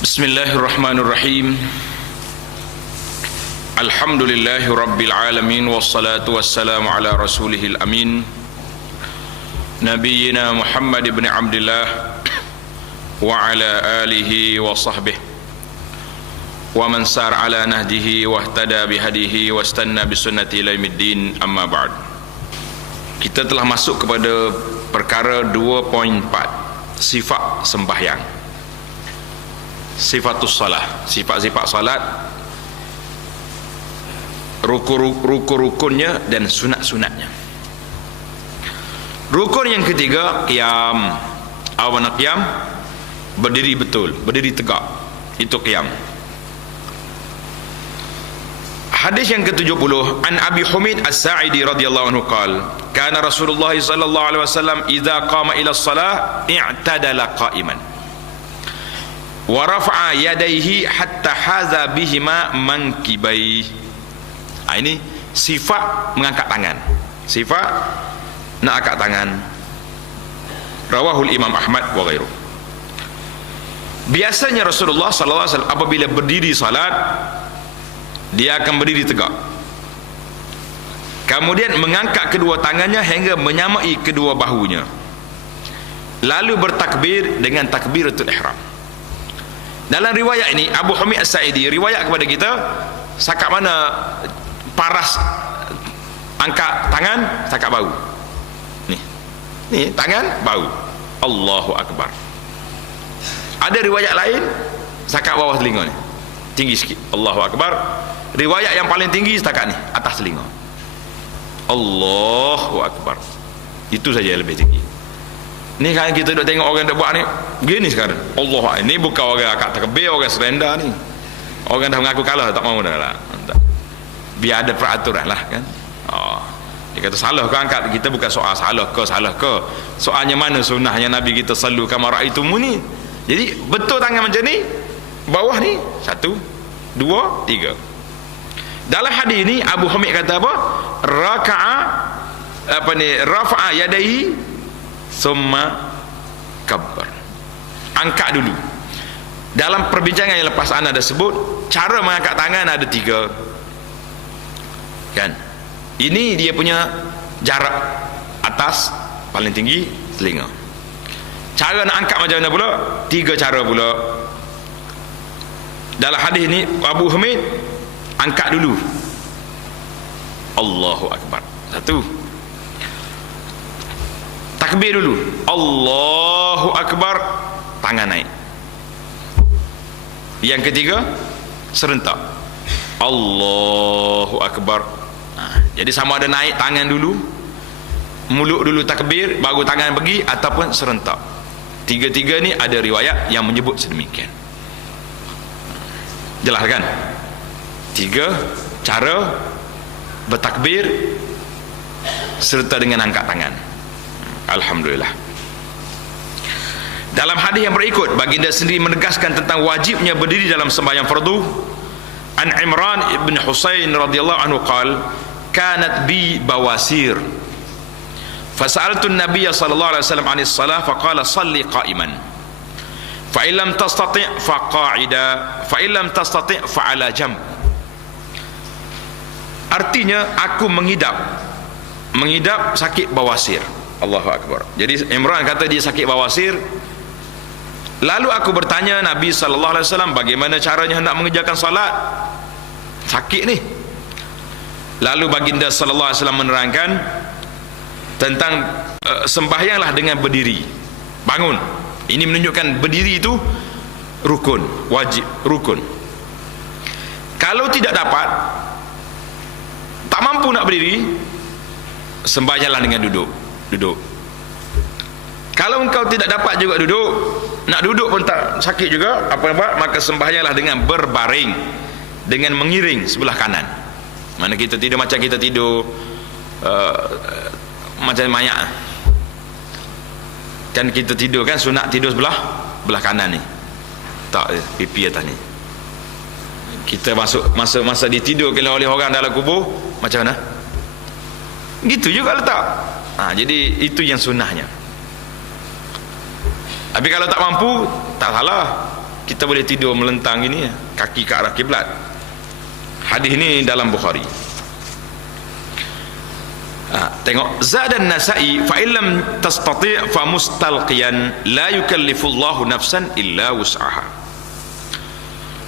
Bismillahirrahmanirrahim. Alhamdulillahi rabbil alamin, wassalatu wassalamu ala rasulihil amin, nabiyyina Muhammad ibn Abdillah wa ala alihi wa sahbihi wa man sar ala nahdihi wa ihtada bihadihi wa istanna bisunnati ila yaumiddin, amma ba'd. Kita telah masuk kepada perkara 2.4, sifat sembahyang, sifatus salah, sifat-sifat salat, rukun-rukunnya dan sunat-sunatnya. Rukun yang ketiga, qiyam. Awana qiyam, berdiri betul, berdiri tegak, itu qiyam. Hadis yang ke-70, an Abi Humid As-Sa'idi radhiyallahu anhu qala, kana Rasulullah sallallahu alaihi wasallam idza qama ila as-salah i'tadala qa'iman wa rafa'a yadayhi hatta haza bihima mankibai. Ini sifat mengangkat tangan, sifat nak angkat tangan. Rawahul Imam Ahmad wa ghairuh. Biasanya Rasulullah sallallahu alaihi wasallam apabila berdiri salat, dia akan berdiri tegak, kemudian mengangkat kedua tangannya hingga menyamai kedua bahunya, lalu bertakbir dengan takbiratul ihram. Dalam riwayat ini Abu Hamid As-Sa'idi riwayat kepada kita sakat mana paras angkat tangan, sakat bau. Ni tangan, bau. Allahu Akbar. Ada riwayat lain sakat bawah telinga ni, tinggi sikit. Allahu Akbar. Riwayat yang paling tinggi setakat ni, atas telinga. Allahu Akbar. Itu saja yang lebih tinggi. Ni kan kita duk tengok orang dak buat ni begini sekarang. Allah, ini bukan orang akak takbir, orang serenda ni. Orang dah mengaku kalah, tak mau dah lah. Biar ada peraturan lah kan. Dia kata salah ke angkat, kita bukan soal salah ke. Soalnya mana sunnahnya Nabi kita sallu kama raaitumuni. Jadi betul tangan macam ni, bawah ni 1 2 3. Dalam hadis ni Abu Hamid kata apa? Rafa'a yadayhi summa kabbar. Angkat dulu. Dalam perbincangan yang lepas anda dah sebut, cara mengangkat tangan ada 3 kan. Ini dia punya jarak atas paling tinggi telinga. Cara nak angkat macam mana pula? 3 cara pula. Dalam hadis ni Abu Hamid angkat dulu, Allahu Akbar, 1. Takbir dulu, Allahu Akbar, tangan naik. Yang ketiga, serentak, Allahu Akbar. Jadi sama ada naik tangan dulu, mulut dulu takbir, baru tangan pergi, ataupun serentak. 3 ni ada riwayat yang menyebut sedemikian. Jelas kan? 3 cara bertakbir serta dengan angkat tangan. Alhamdulillah. Dalam hadis yang berikut, baginda sendiri menegaskan tentang wajibnya berdiri dalam sembahyang fardu. An Imran ibn Husain radhiyallahu anhu qala, kanat bi bawasir fasa'altu an-nabiy sallallahu alaihi wasallam 'anis salah faqala salli qa'iman fa in lam tastati' fa qa'ida fa in lam tastati' fa 'ala jamb. Artinya aku mengidap sakit bawasir. Allahu Akbar. Jadi Imran kata dia sakit bawasir. Lalu aku bertanya Nabi sallallahu alaihi wasallam, bagaimana caranya hendak mengerjakan salat? Sakit ni. Lalu baginda sallallahu alaihi wasallam menerangkan tentang sembahyanglah dengan berdiri. Bangun. Ini menunjukkan berdiri itu rukun, wajib, rukun. Kalau tidak dapat, tak mampu nak berdiri, sembahyanglah dengan duduk. Kalau engkau tidak dapat juga duduk, nak duduk pun tak sakit juga, apa buat? Maka sembahyanglah dengan berbaring, dengan mengiring sebelah kanan. Mana kita tidur macam kita tidur macam mayat kan, kita tidur kan sunat tidur belah kanan ni, tak pipi atas ni. Kita masuk masa dia tidur kalau oleh orang dalam kubur macam mana, gitu juga letak. Jadi itu yang sunnahnya. Tapi kalau tak mampu, tak salah, kita boleh tidur melentang ini, kaki ke arah kiblat. Hadis ini dalam Bukhari. Tengok, Zadan Nasa'i, fa illam tastati' fa mustalqiyan la yukallifullahu nafsan illa wus'aha.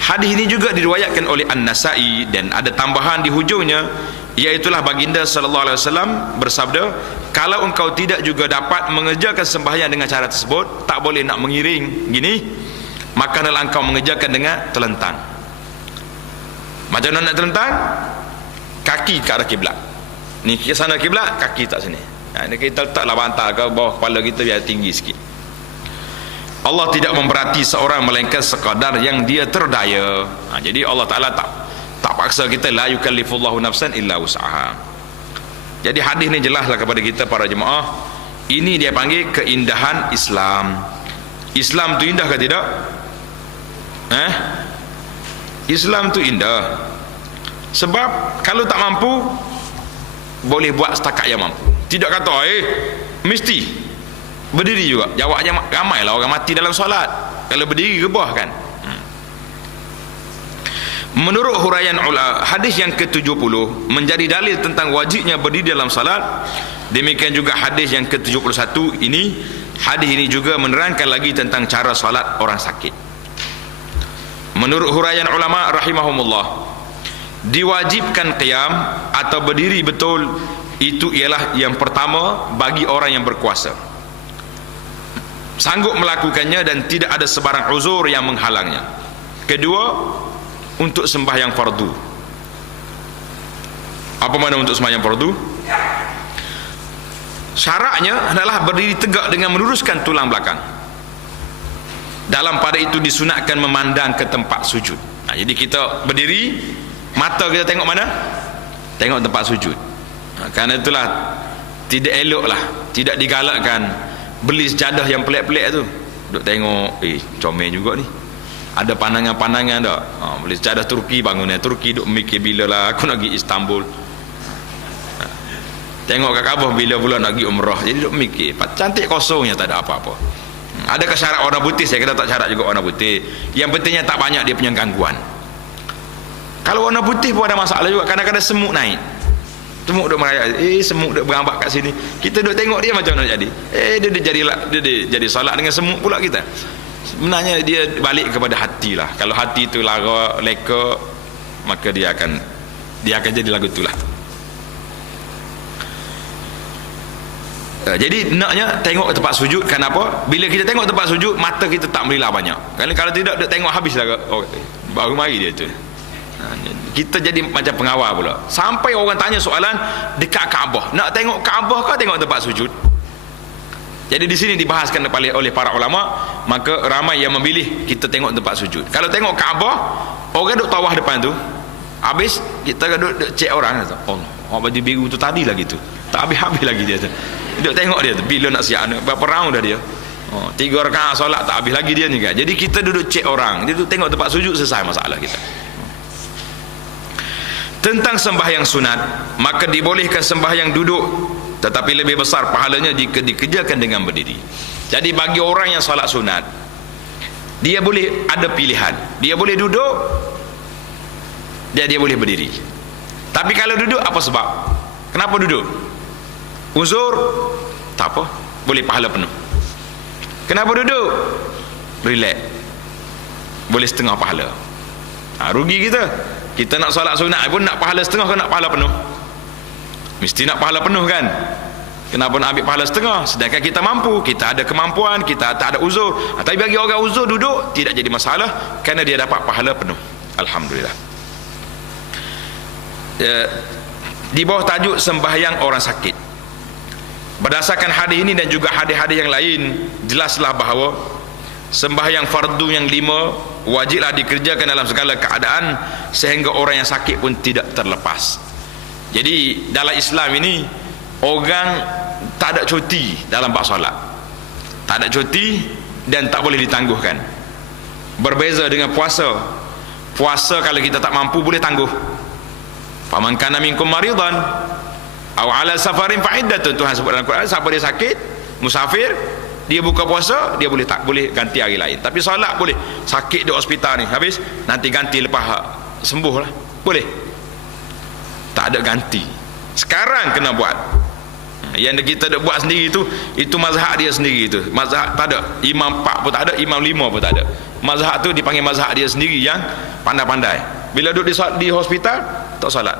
Hadis ini juga diriwayatkan oleh An-Nasa'i dan ada tambahan di hujungnya, iaitulah baginda sallallahu alaihi wasallam bersabda, kalau engkau tidak juga dapat mengerjakan sembahyang dengan cara tersebut, tak boleh nak mengiring gini, maka hendaklah engkau mengerjakan dengan telentang. Macam mana nak telentang? Kaki ke arah kiblat. Ni ke sana kiblat, kaki tak sini. Ini kita letaklah bantal ke bawah kepala kita biar tinggi sikit. Allah tidak memberati seorang melainkan sekadar yang dia terdaya. Jadi Allah Ta'ala tak paksa kita, la yukallifullahu nafsan illa wus'aha. Jadi hadis ni jelaslah kepada kita para jemaah, ini dia panggil keindahan Islam. Islam tu indah ke tidak? Islam tu indah. Sebab kalau tak mampu, boleh buat setakat yang mampu. Tidak kata mesti berdiri juga. Jawabnya ramailah orang mati dalam solat kalau berdiri rebah kan. Menurut huraian hadis yang ke-70 menjadi dalil tentang wajibnya berdiri dalam salat. Demikian juga hadis yang ke-71 ini, hadis ini juga menerangkan lagi tentang cara salat orang sakit. Menurut huraian ulama rahimahumullah, diwajibkan qiyam atau berdiri betul itu ialah yang pertama bagi orang yang berkuasa, sanggup melakukannya dan tidak ada sebarang uzur yang menghalangnya. Kedua, untuk sembahyang fardu. Apa makna untuk sembahyang fardu? Syaratnya adalah berdiri tegak dengan meluruskan tulang belakang. Dalam pada itu disunatkan memandang ke tempat sujud. Jadi kita berdiri, mata kita tengok mana? Tengok tempat sujud. Kerana itulah tidak eloklah, tidak digalakkan beli sejadah yang pelik-pelik tu. Duk tengok, comel juga ni. Ada pandangan-pandangan tak? Beli sejadah Turki, bangunan Turki, duk mikir bila lah aku nak pergi Istanbul. Tengok kat Kaabah bila pula nak pergi umrah. Jadi duk mikir, cantik kosongnya, tak ada apa-apa. Adakah syarat warna putih? Saya kata tak syarat juga warna putih. Yang pentingnya tak banyak dia punya gangguan. Kalau warna putih pun ada masalah juga. Kadang-kadang semut naik, semut duk merayak, semut duk berambak kat sini. Kita duk tengok dia macam mana jadi. Dia jadi salat dengan semut pula kita. Sebenarnya dia balik kepada hati lah. Kalau hati itu lara, leka, maka dia akan jadi lagu itulah. Jadi naknya tengok tempat sujud. Kenapa? Bila kita tengok tempat sujud, mata kita tak melilah banyak. Kalau tidak, dia tengok habislah. Baru mari dia tu. Kita jadi macam pengawal pula. Sampai orang tanya soalan dekat Kaabah, nak tengok Kaabah ke tengok tempat sujud? Jadi di sini dibahaskan oleh para ulama, maka ramai yang memilih kita tengok tempat sujud. Kalau tengok Kaabah, orang duk tawaf depan tu, habis kita duk cek orang tu. Allah, baju biru tu tadi lagi tu. Tak habis-habis lagi dia tu. Duk tengok dia tu, bila nak siap, berapa round dah dia. 3 rakaat solat tak habis lagi dia ni kan. Jadi kita duduk cek orang, dia tu tengok tempat sujud, selesai masalah kita. Tentang sembahyang sunat, maka dibolehkan sembahyang duduk, tetapi lebih besar pahalanya jika dikerjakan dengan berdiri. Jadi bagi orang yang solat sunat, dia boleh ada pilihan. Dia boleh duduk, dia boleh berdiri. Tapi kalau duduk, apa sebab? Kenapa duduk? Uzur? Tak apa, boleh pahala penuh. Kenapa duduk? Relax, boleh setengah pahala. Rugi kita. Kita nak solat sunat pun nak pahala setengah ke nak pahala penuh? Mesti nak pahala penuh kan? Kenapa nak ambil pahala setengah? Sedangkan kita mampu, kita ada kemampuan, kita tak ada uzur. Tapi bagi orang uzur duduk tidak jadi masalah, kerana dia dapat pahala penuh. Alhamdulillah. Di bawah tajuk sembahyang orang sakit, berdasarkan hadis ini dan juga hadis-hadis yang lain, jelaslah bahawa sembahyang fardu yang 5 wajiblah dikerjakan dalam segala keadaan, sehingga orang yang sakit pun tidak terlepas. Jadi dalam Islam ini, orang tak ada cuti dalam bab solat, tak ada cuti dan tak boleh ditangguhkan. Berbeza dengan puasa. Puasa kalau kita tak mampu boleh tangguh. Faman kana minkum maridan aw ala safarin fa iddatun, Tuhan sebut dalam Quran, siapa dia sakit, musafir, dia buka puasa, dia boleh tak boleh ganti hari lain. Tapi solat boleh. Sakit di hospital ni, habis nanti ganti lepas sembuh lah. Boleh. Tak ada ganti. Sekarang kena buat. Yang kita dah buat sendiri itu mazhab dia sendiri tu. Mazhab tak ada. Imam 4 pun tak ada, imam 5 pun tak ada. Mazhab tu dipanggil mazhab dia sendiri yang pandai-pandai. Bila duduk di hospital, tak solat.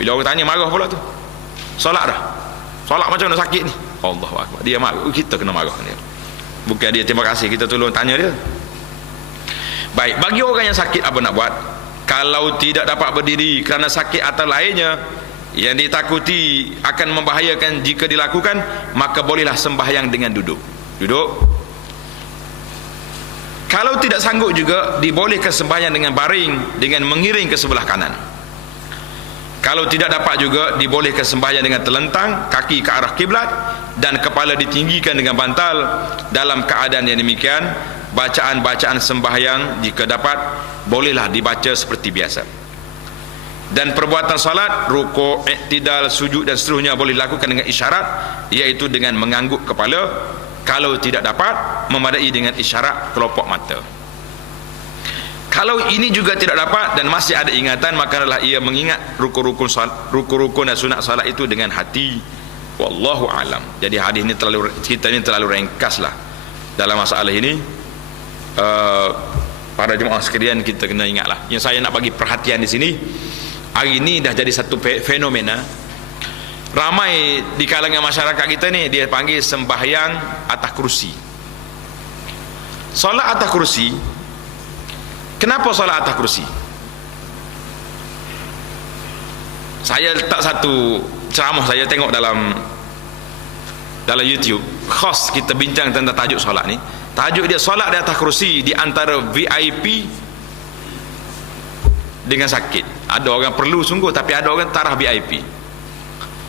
Bila orang tanya, marah pula tu. Solat dah. Solat macam mana sakit ni? Allahu Akbar. Dia marah. Kita kena marah ni. Bukan dia terima kasih, kita tolong tanya dia. Baik, bagi orang yang sakit apa nak buat? Kalau tidak dapat berdiri kerana sakit atau lainnya yang ditakuti akan membahayakan jika dilakukan, maka bolehlah sembahyang dengan duduk. Duduk. Kalau tidak sanggup juga, dibolehkan sembahyang dengan baring, dengan mengiring ke sebelah kanan. Kalau tidak dapat juga, dibolehkan sembahyang dengan terlentang, kaki ke arah kiblat dan kepala ditinggikan dengan bantal. Dalam keadaan yang demikian, bacaan-bacaan sembahyang jika dapat bolehlah dibaca seperti biasa. Dan perbuatan salat, rukuk, iktidal, sujud dan seterusnya boleh dilakukan dengan isyarat, iaitu dengan mengangguk kepala. Kalau tidak dapat, memadai dengan isyarat kelopak mata. Kalau ini juga tidak dapat dan masih ada ingatan, maka adalah ia mengingat rukun-rukun dan sunat salat itu dengan hati. Wallahu alam. Jadi hadis ini cerita ini terlalu ringkas lah dalam masalah ini. Para jemaah sekalian, kita kena ingatlah. Yang saya nak bagi perhatian di sini, hari ini dah jadi satu fenomena. Ramai di kalangan masyarakat kita ni dia panggil sembahyang atas kursi. Solat atas kursi. Kenapa solat atas kursi? Saya letak satu ceramah saya tengok dalam YouTube, khas kita bincang tentang tajuk solat ni. Tajuk dia solat di atas kursi di antara VIP dengan sakit. Ada orang perlu sungguh, tapi ada orang taraf VIP.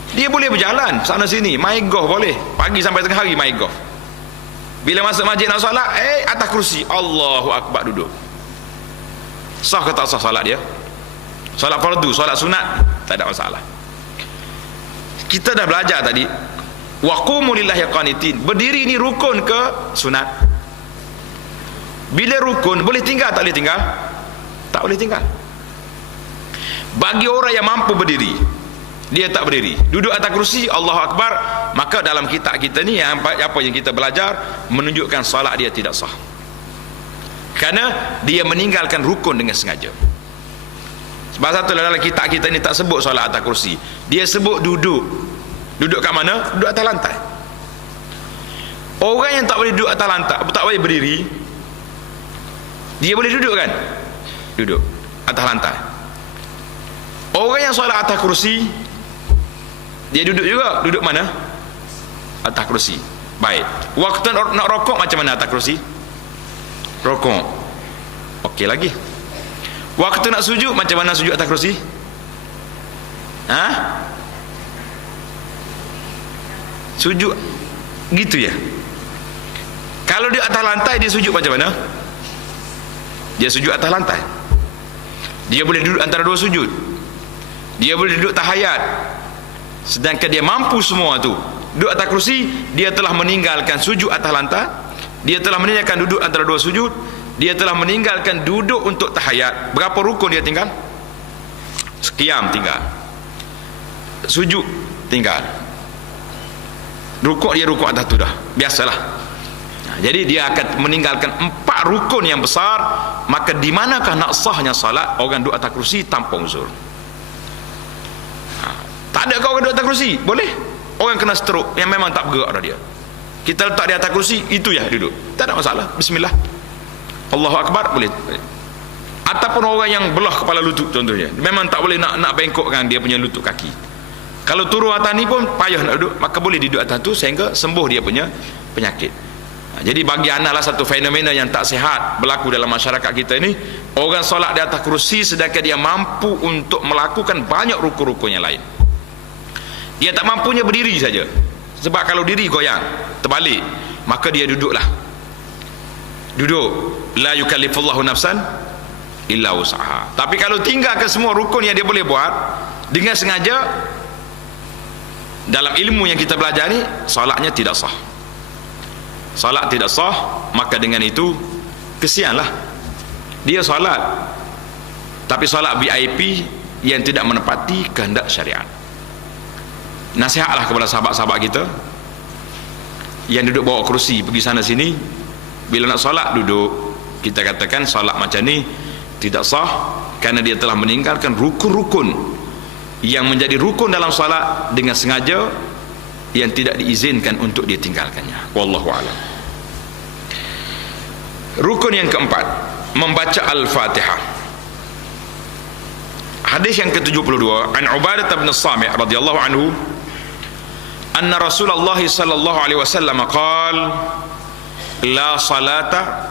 Dia boleh berjalan sana sini, main golf boleh, pagi sampai tengah hari main golf. Bila masuk masjid nak solat, atas kursi, Allahu Akbar, duduk. Sah ke tak sah solat dia? Solat fardu, solat sunat, tak ada masalah. Kita dah belajar tadi, wa qumu lillahi qanitin. Berdiri ni rukun ke sunat? Bila rukun, boleh tinggal tak boleh tinggal? Tak boleh tinggal. Bagi orang yang mampu berdiri, dia tak berdiri, duduk atas kursi, Allahu Akbar, maka dalam kitab kita ni apa yang kita belajar menunjukkan solat dia tidak sah. Kerana dia meninggalkan rukun dengan sengaja. Sebab satu dalam kitab kita ni tak sebut solat atas kursi, dia sebut duduk. Duduk kat mana? Duduk atas lantai. Orang yang tak boleh duduk atas lantai, tak boleh berdiri, dia boleh duduk kan? Duduk atas lantai. Orang yang solat atas kursi, dia duduk juga. Duduk mana? Atas kursi. Baik. Waktu nak rokok macam mana atas kursi? Rokok. Okey lagi. Waktu nak sujud macam mana sujud atas kursi? Sujud gitu ya. Kalau dia atas lantai, dia sujud macam mana? Dia sujud atas lantai. Dia boleh duduk antara dua sujud. Dia boleh duduk tahiyat. Sedangkan dia mampu semua tu. Duduk atas kursi, dia telah meninggalkan sujud atas lantai, dia telah meninggalkan duduk antara dua sujud, dia telah meninggalkan duduk untuk tahiyat. Berapa rukun dia tinggal? Sekiam tinggal. Sujud tinggal. Rukuk dia rukuk atas tu dah. Biasalah. Jadi dia akan meninggalkan 4 rukun yang besar. Maka di manakah nak sahnya salat orang duduk atas kursi tanpa uzur? Tak ada kau orang duduk atas kursi? Boleh. Orang kena stroke yang memang tak bergerak dah dia. Kita letak di atas kursi, itu ya duduk. Tak ada masalah. Bismillah. Allahu Akbar, boleh. Ataupun orang yang belah kepala lutut contohnya, memang tak boleh nak bengkokkan dia punya lutut kaki. Kalau turun atas ni pun payah nak duduk, maka boleh duduk atas tu sehingga sembuh dia punya penyakit. Jadi bagi anak lah satu fenomena yang tak sihat berlaku dalam masyarakat kita ni. Orang solat di atas kursi sedangkan dia mampu untuk melakukan banyak rukun-rukun yang lain. Dia tak mampunya berdiri saja. Sebab kalau diri goyang, terbalik, maka dia duduklah. Duduk. La yukallifullahu nafsan illa wus'aha. Tapi kalau tinggalkan semua rukun yang dia boleh buat dengan sengaja, dalam ilmu yang kita belajar ni, solatnya tidak sah. salat tidak sah, maka dengan itu kesianlah dia salat, tapi salat VIP yang tidak menepati kehendak syariat. Nasihatlah kepada sahabat-sahabat kita yang duduk bawa kerusi pergi sana sini, bila nak salat duduk. Kita katakan salat macam ni tidak sah kerana dia telah meninggalkan rukun-rukun yang menjadi rukun dalam salat dengan sengaja, yang tidak diizinkan untuk dia tinggalkannya. Wallahu a'lam. Rukun yang keempat, membaca Al-Fatihah. Hadis yang ke-72, an Ubadah bin Samit radhiyallahu anhu, anna Rasulullah sallallahu alaihi wasallam qala la salata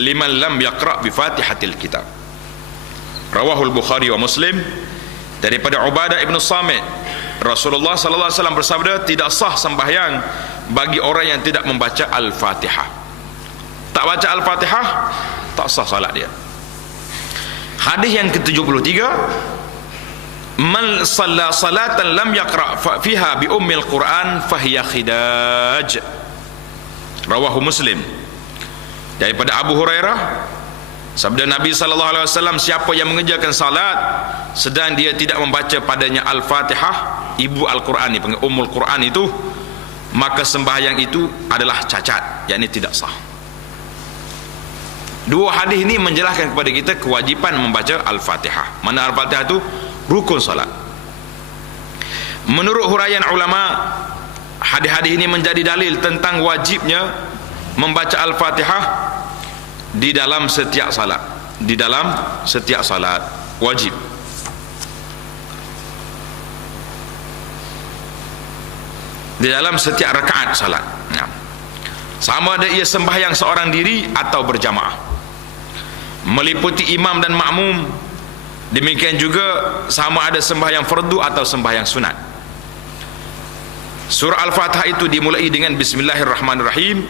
liman lam yaqra bi Fatihatil Kitab. Rawahul Bukhari wa Muslim. Daripada Ubadah bin Samit, Rasulullah sallallahu alaihi wasallam bersabda, tidak sah sembahyang bagi orang yang tidak membaca Al-Fatihah. Tak baca Al-Fatihah, tak sah salat dia. Hadis yang ke-73, man shalla salatan lam yaqra fiha bi ummil Quran fahiya khidaj. Rawahu Muslim. Daripada Abu Hurairah, sabda Nabi sallallahu alaihi wasallam, siapa yang mengerjakan salat sedang dia tidak membaca padanya Al-Fatihah, ibu Al-Quran ni, panggil Ummul Quran itu, maka sembahyang itu adalah cacat, yakni tidak sah. Dua hadis ini menjelaskan kepada kita kewajipan membaca Al-Fatihah. Mana Al-Fatihah itu rukun salat. Menurut huraian ulama, hadis-hadis ini menjadi dalil tentang wajibnya membaca Al-Fatihah di dalam setiap salat. Di dalam setiap salat wajib. Di dalam setiap rakaat salat. Sama ada ia sembahyang seorang diri atau berjamaah, meliputi imam dan makmum. Demikian juga sama ada sembahyang fardu atau sembahyang sunat. Surah Al-Fatihah itu dimulai dengan Bismillahirrahmanirrahim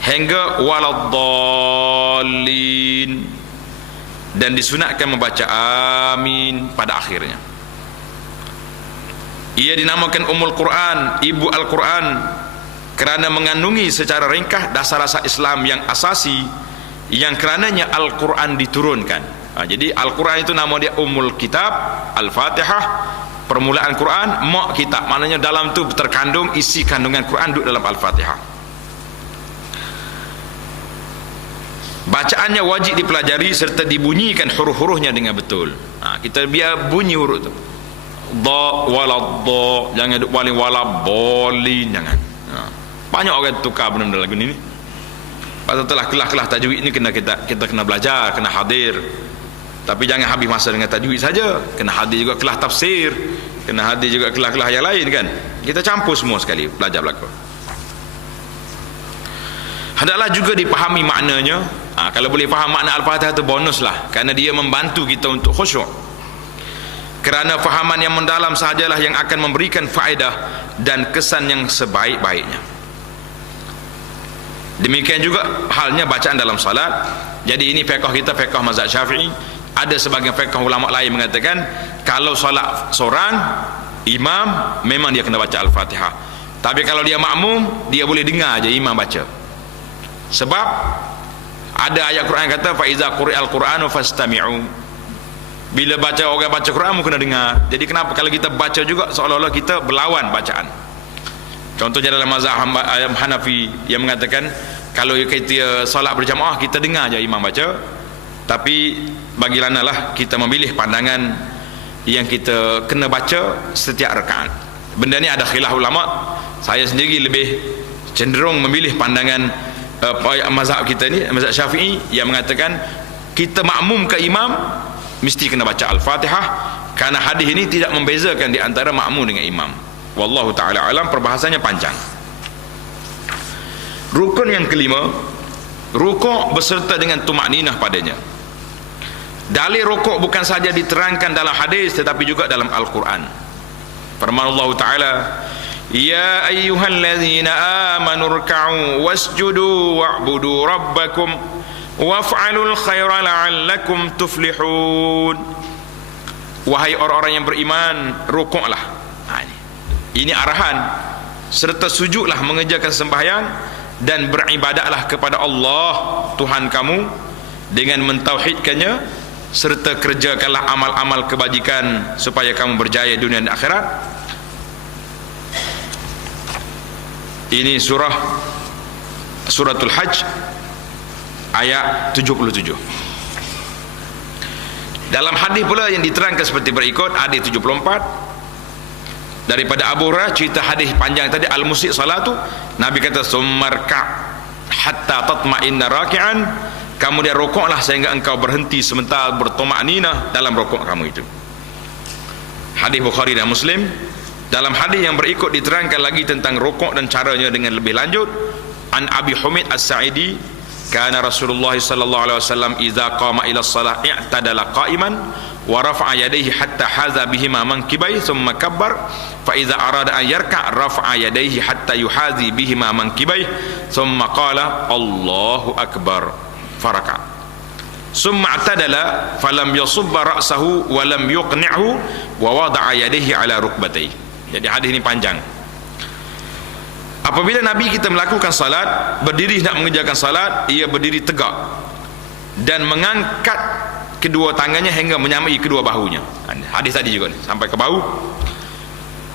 hingga waladdallin, dan disunatkan membaca amin pada akhirnya. Ia dinamakan Ummul Quran, ibu Al-Quran, kerana mengandungi secara ringkas dasar-dasar Islam yang asasi yang kerananya Al-Quran diturunkan. Jadi Al-Quran itu nama dia Ummul Kitab, Al-Fatihah, permulaan Quran, mak kitab, maknanya dalam tu terkandung isi kandungan Quran duduk dalam Al-Fatihah. Bacaannya wajib dipelajari serta dibunyikan huruf-hurufnya dengan betul. Kita biar bunyi huruf tu. Da walad da, jangan duk paling walad bolin, jangan. Banyak orang tukar benda-benda lagu ni. Pasal telah kelas-kelas tajwid ni kita kena belajar, kena hadir. Tapi jangan habis masa dengan tajwid saja, kena hadir juga kelas tafsir, kena hadir juga kelas-kelas yang lain kan. Kita campur semua sekali belajar belaka. Hendaklah juga dipahami maknanya. Kalau boleh faham makna Al-Fatihah itu bonus lah, kerana dia membantu kita untuk khusyuk. Kerana fahaman yang mendalam sahajalah yang akan memberikan faedah dan kesan yang sebaik-baiknya. Demikian juga halnya bacaan dalam salat. Jadi ini fiqh kita, fiqh mazhab Syafi'i. Ada sebagian fiqh ulama lain mengatakan kalau salat seorang imam memang dia kena baca Al-Fatihah. Tapi kalau dia makmum, dia boleh dengar aja imam baca. Sebab ada ayat Quran yang kata fa iza quri'al Qur'anu fastami'u. Bila orang baca Quran kena dengar. Jadi kenapa kalau kita baca juga seolah-olah kita berlawan bacaan. Contohnya dalam mazhab Hanafi yang mengatakan kalau kita solat berjamaah kita dengar aja imam baca, tapi bagi lanalah kita memilih pandangan yang kita kena baca setiap rakaat. Benda ni ada khilaf ulama. Saya sendiri lebih cenderung memilih pandangan mazhab kita ni, mazhab Syafi'i, yang mengatakan kita makmum ke imam mesti kena baca Al-Fatihah, kerana hadis ini tidak membezakan di antara makmum dengan imam. Wallahu ta'ala alam, perbahasannya panjang. Rukun yang kelima, rukuk beserta dengan tumakninah padanya. Dalil rukuk bukan saja diterangkan dalam hadis tetapi juga dalam Al-Quran. Firman Allah Ta'ala, ya ayyuhallazina amanu ruk'u wasjudu wa'budu rabbakum waf'alul khaira la'allakum tuflihun. Wahai orang-orang yang beriman, rukuklah. Ini arahan, serta sujudlah mengerjakan sembahyang dan beribadatlah kepada Allah Tuhan kamu dengan mentauhidkannya, serta kerjakanlah amal-amal kebajikan supaya kamu berjaya dunia dan akhirat. Ini suratul Hajj ayat 77. Dalam hadis pula yang diterangkan seperti berikut, hadis 74 daripada Abu Hurairah, cerita hadis panjang tadi, al-musyi' salatu, Nabi kata summarka hatta tatma'inna raki'an, kemudian rukuklah sehingga engkau berhenti sebentar bertumakninah dalam rukuk kamu itu. Hadis Bukhari dan Muslim. Dalam hadis yang berikut diterangkan lagi tentang rukuk dan caranya dengan lebih lanjut. An Abi Humid As-Sa'idi, kana Rasulullah sallallahu alaihi wasallam idza qama ila shalah i'tadala qa'iman wa rafa'a yadayhi hatta haza bihima mankibai thumma kabbar, fa idza arada an yarka' rafa'a yadayhi hatta yuhazi bihima mankibai thumma qala Allahu akbar faraka, summa i'tadala falam yasubba ra'sahu wa lam yuqni'hu wa wada'a yadayhi ala rukbatayhi. Jadi hadis ini panjang. Apabila Nabi kita melakukan salat, berdiri nak mengerjakan salat, ia berdiri tegak dan mengangkat kedua tangannya hingga menyamai kedua bahunya. Hadis tadi juga sampai ke bahu.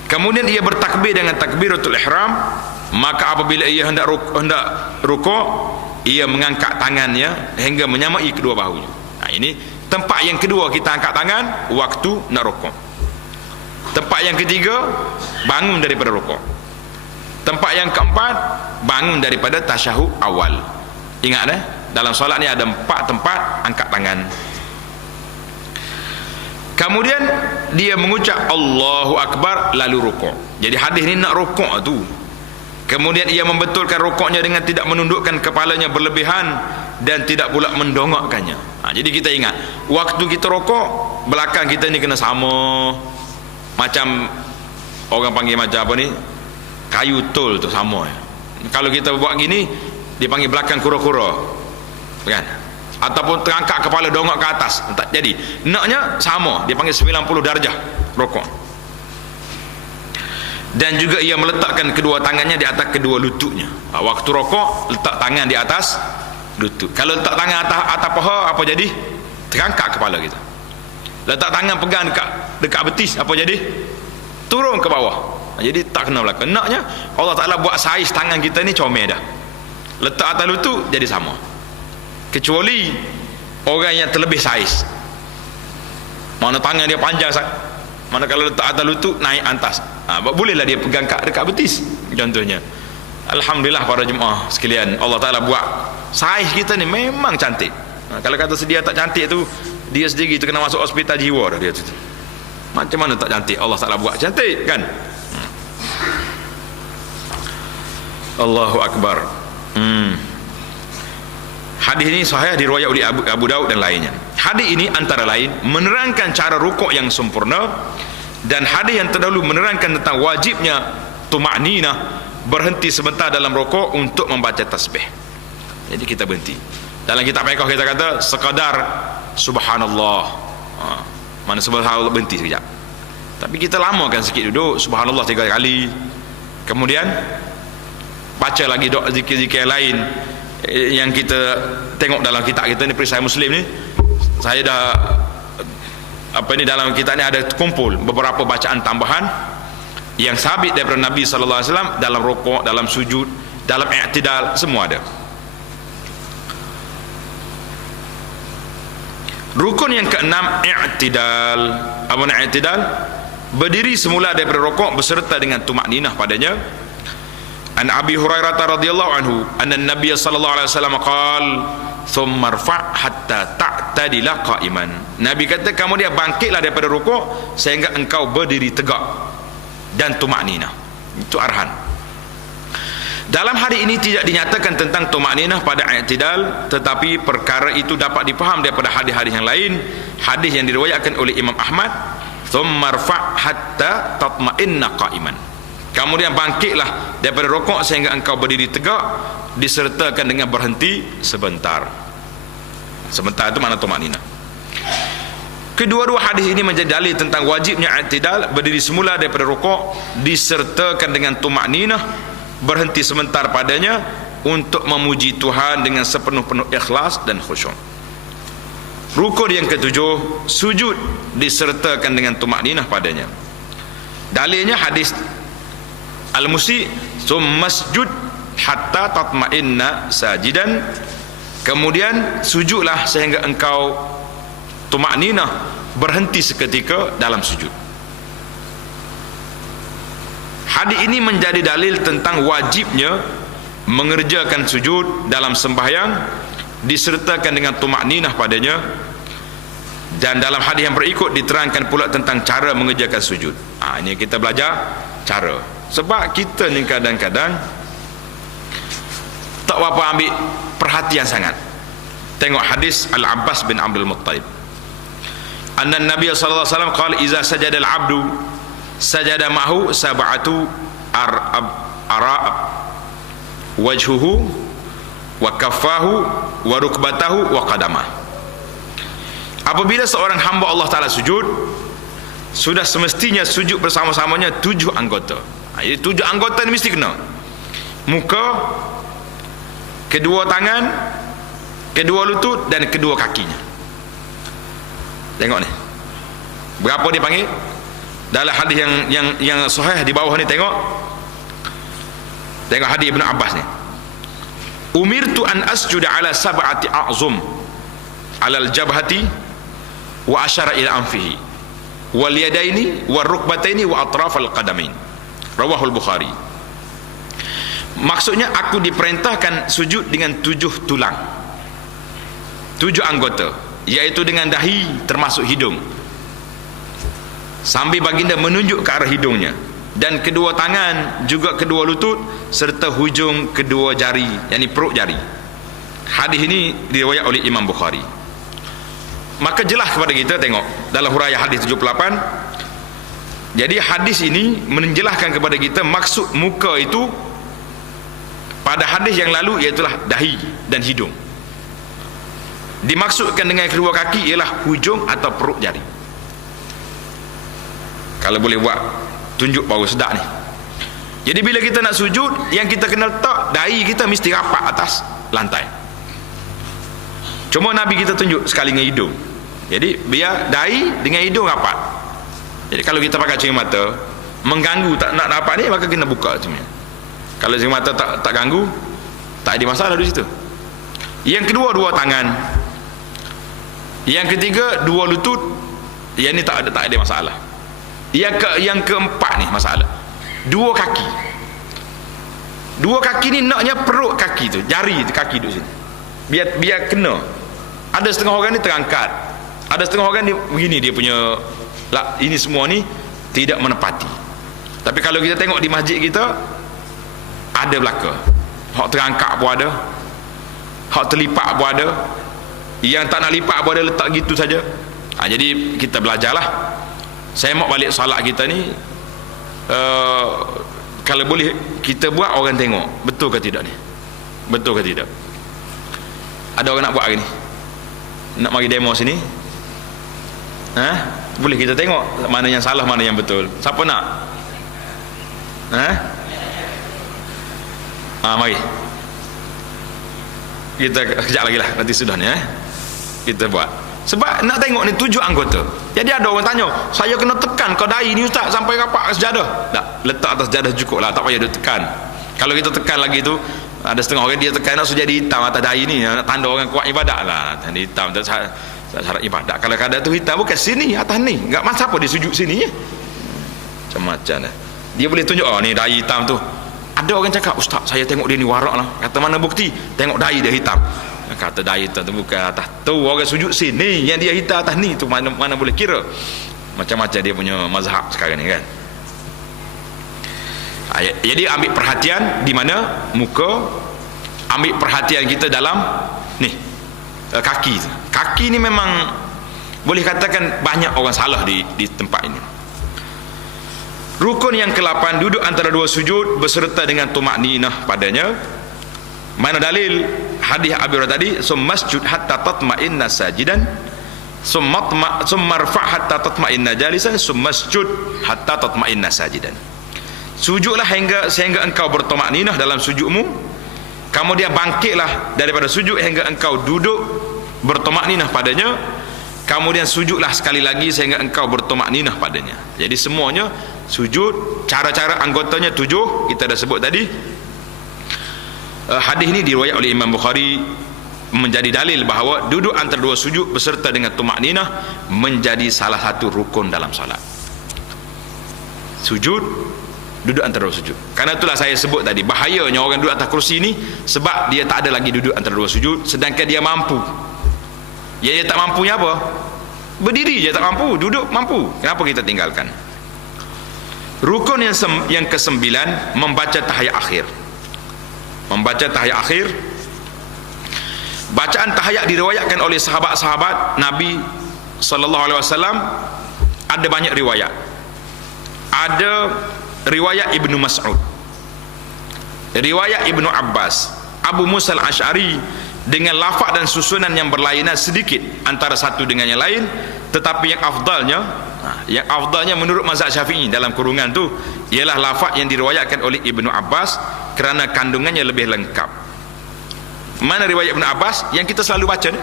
Kemudian ia bertakbir dengan takbiratul ihram. Maka apabila ia hendak rukuk, ia mengangkat tangannya hingga menyamai kedua bahunya. Nah, ini tempat yang kedua kita angkat tangan waktu nak rukuk. Tempat yang ketiga, bangun daripada rukuk. Tempat yang keempat, bangun daripada tasyahud awal. Ingat dalam solat ni ada 4 tempat angkat tangan. Kemudian dia mengucap Allahu Akbar lalu rukuk. Jadi hadis ni nak rukuk tu. Kemudian ia membetulkan rukuknya dengan tidak menundukkan kepalanya berlebihan dan tidak pula mendongakkannya. Jadi kita ingat, waktu kita rukuk, belakang kita ni kena sama. Macam orang panggil macam apa ni, kayu tol tu sama. Kalau kita buat gini, dipanggil belakang kura-kura, kan? Ataupun terangkat kepala dongak ke atas, tak jadi. Naknya sama, dipanggil 90 darjah rukuk. Dan juga ia meletakkan kedua tangannya di atas kedua lututnya. Waktu rukuk, letak tangan di atas lutut. Kalau letak tangan atas paha, apa jadi? Terangkat kepala kita. Letak tangan pegang dekat betis, apa jadi? Turun ke bawah. Jadi tak kena belakang. Naknya Allah Ta'ala buat saiz tangan kita ni comel dah. Letak atas lutut jadi sama. Kecuali orang yang terlebih saiz, mana tangan dia panjang, mana kalau letak atas lutut naik atas, bolehlah dia pegang dekat betis contohnya. Alhamdulillah para jemaah sekalian, Allah Ta'ala buat saiz kita ni memang cantik. Kalau kata sedia tak cantik tu, dia sendiri tu kena masuk hospital jiwa dah dia tu. Macam mana tak cantik, Allah Ta'ala buat cantik kan. Allahu Akbar. Hadis ini sahih diriwayat oleh Abu Daud dan lainnya. Hadis ini antara lain menerangkan cara rukuk yang sempurna, dan hadis yang terdahulu menerangkan tentang wajibnya tumakninah, berhenti sebentar dalam rukuk untuk membaca tasbih. Jadi kita berhenti. Dalam kitab fiqh kita kata sekadar subhanallah, mana subhanallah berhenti sekejap. Tapi kita lamakan sikit duduk subhanallah 3 kali. Kemudian baca lagi doa zikir-zikir yang lain yang kita tengok dalam kitab kita ni, Perisai Muslim ni. Saya dah dalam kitab ni ada kumpul beberapa bacaan tambahan yang sabit daripada Nabi sallallahu alaihi wasallam dalam rukuk, dalam sujud, dalam i'tidal, semua ada. Rukun yang keenam, i'tidal. Apa nak i'tidal? Berdiri semula daripada rukuk beserta dengan tumakninah padanya. An Abi Hurairah radhiyallahu anhu anna Nabi sallallahu alaihi wasallam qala thumma irfa' hatta ta'tadila qa'iman. Nabi kata, kamu dia bangkitlah daripada rukuk sehingga engkau berdiri tegak dan tumakninah. Itu arahan. Dalam hari ini tidak dinyatakan tentang tumakninah pada i'tidal, tetapi perkara itu dapat dipaham daripada hadis-hadis yang lain. Hadis yang diriwayatkan oleh Imam Ahmad, thumma irfa' hatta tatma'inna qa'iman. Kemudian bangkitlah daripada rukuk sehingga engkau berdiri tegak, disertakan dengan berhenti sebentar. Sebentar itu makna tumakninah. Kedua-dua hadis ini menjadi dalil tentang wajibnya i'tidal, berdiri semula daripada rukuk disertakan dengan tumakninah, berhenti sebentar padanya, untuk memuji Tuhan dengan sepenuh-penuh ikhlas dan khusyuk. Rukun yang ketujuh, sujud disertakan dengan tumakninah padanya. Dalilnya hadis al-musi summasjud hatta tatma'inna sajidan, kemudian sujudlah sehingga engkau tumakninah, berhenti seketika dalam sujud. Hadis ini menjadi dalil tentang wajibnya mengerjakan sujud dalam sembahyang disertakan dengan tumakninah padanya. Dan dalam hadis yang berikut diterangkan pula tentang cara mengerjakan sujud. Ini kita belajar cara. Sebab kita ni kadang-kadang tak apa ambil perhatian sangat. Tengok hadis Al-Abbas bin Abdul Muttalib. Anna Nabi sallallahu alaihi wasallam qala iza sajada al-'abdu sajada ma'hu sab'atu ara'ab wajhuhu wa kaffahu wa rukbatahu wa qadamah. Apabila seorang hamba Allah Ta'ala sujud, sudah semestinya sujud bersama-samanya 7 anggota. Jadi 7 anggota ni mesti kena. Muka, kedua tangan, kedua lutut dan kedua kakinya. Tengok ni, berapa dia panggil dalam hadis yang sahih di bawah ni. Tengok hadis Ibn Abbas ni. Umirtu an asjuda ala sab'ati a'zum ala al-jabhati wa asyara ila anfihi wal yadaini wal rukbataini wa atrafal qadamain. Rawahul Bukhari. Maksudnya aku diperintahkan sujud dengan 7 tulang, 7 anggota, iaitu dengan dahi termasuk hidung, sambil baginda menunjuk ke arah hidungnya, dan kedua tangan juga kedua lutut serta hujung kedua jari, yakni perut jari. Hadis ini diriwayat oleh Imam Bukhari. Maka jelas kepada kita, tengok dalam huraian hadis 78. Jadi hadis ini menjelaskan kepada kita maksud muka itu pada hadis yang lalu, iaitulah dahi dan hidung. Dimaksudkan dengan kedua kaki ialah hujung atau perut jari. Kalau boleh buat tunjuk baru sedap ni. Jadi bila kita nak sujud, yang kita kena letak dahi kita mesti rapat atas lantai. Cuma Nabi kita tunjuk sekali dengan hidung. Jadi biar dahi dengan hidung rapat. Jadi kalau kita pakai cermin mata mengganggu, tak nak rapat ni, maka kena buka cermin. Kalau cermin mata tak ganggu, tak ada masalah di situ. Yang kedua, 2 tangan. Yang ketiga, 2 lutut. Yang ni tak ada masalah. Yang keempat ni masalah, 2 kaki. 2 kaki ni naknya perut kaki tu, jari tu, kaki duduk sini. Biar kena. Ada setengah orang ni terangkat, ada setengah orang ni begini, dia punya lah, ini semua ni tidak menepati. Tapi kalau kita tengok di masjid kita, ada belaka. Hak terangkat pun ada, hak terlipat pun ada, yang tak nak lipat pun ada, letak gitu saja. Jadi kita belajarlah. Saya mau balik salat kita ni, kalau boleh kita buat orang tengok betul ke tidak ni, betul ke tidak. Ada orang nak buat hari ni, nak mari demo sini, boleh kita tengok mana yang salah, mana yang betul. Siapa nak? Mari kita kejap lagi lah, nanti sudah ni kita buat. Sebab nak tengok ni 7 anggota. Jadi ada orang tanya, saya kena tekan ke dahi ni ustaz sampai rapat ke sejadah? Tak, letak atas sejadah cukup lah, tak payah dia tekan. Kalau kita tekan lagi tu, ada setengah orang dia tekan nak jadi hitam atas dahi ni, nak tanda orang kuat ibadat lah. Tanda hitam tak syarat ibadat. Kalau kadang tu hitam bukan sini, atas ni, enggak masa apa dia sujud sini ya. Macam-macam dia boleh tunjuk, ni dahi hitam tu. Ada orang cakap, ustaz saya tengok dia ni warak lah. Kata mana bukti? Tengok dahi dia hitam. Kata dahi hitam tu bukan atas tu, orang sujud sini, yang dia hitam atas ni tu, mana boleh kira. Macam-macam dia punya mazhab sekarang ni kan. Jadi ambil perhatian di mana muka, ambil perhatian kita dalam ni kaki. Kaki ni memang boleh katakan banyak orang salah di tempat ini. Rukun yang ke-8, duduk antara 2 sujud beserta dengan tumakninah padanya. Mana dalil hadis Abi Hurairah tadi, summasjud hatta tatma'inna sajidan, summarfa' hatta tatma'inna jalisan, summasjud hatta tatma'inna sajidan. Sujudlah sehingga engkau bertumakninah dalam sujudmu, kemudian bangkitlah daripada sujud hingga engkau duduk bertomakninah padanya, kemudian sujudlah sekali lagi sehingga engkau bertomakninah padanya. Jadi semuanya sujud, cara-cara anggotanya 7 kita dah sebut tadi. Hadis ini diriwayat oleh Imam Bukhari menjadi dalil bahawa duduk antara 2 sujud beserta dengan tumakninah menjadi salah satu rukun dalam salat. Sujud, duduk antara 2 sujud. Karena itulah saya sebut tadi, bahayanya orang duduk atas kursi ni sebab dia tak ada lagi duduk antara 2 sujud, sedangkan dia mampu. Dia tak mampunya apa? Berdiri je tak mampu, duduk mampu. Kenapa kita tinggalkan? Rukun yang ke-9, membaca tahiyat akhir. Membaca tahiyat akhir. Bacaan tahiyat diriwayatkan oleh sahabat-sahabat Nabi sallallahu alaihi wasallam, ada banyak riwayat. Ada riwayat Ibnu Mas'ud, riwayat Ibnu Abbas, Abu Musa al-Asy'ari dengan lafaz dan susunan yang berlainan sedikit antara satu dengan yang lain, tetapi yang afdalnya menurut mazhab Syafi'i dalam kurungan tu ialah lafaz yang diriwayatkan oleh Ibnu Abbas kerana kandungannya lebih lengkap. Mana riwayat Ibn Abbas yang kita selalu baca ni?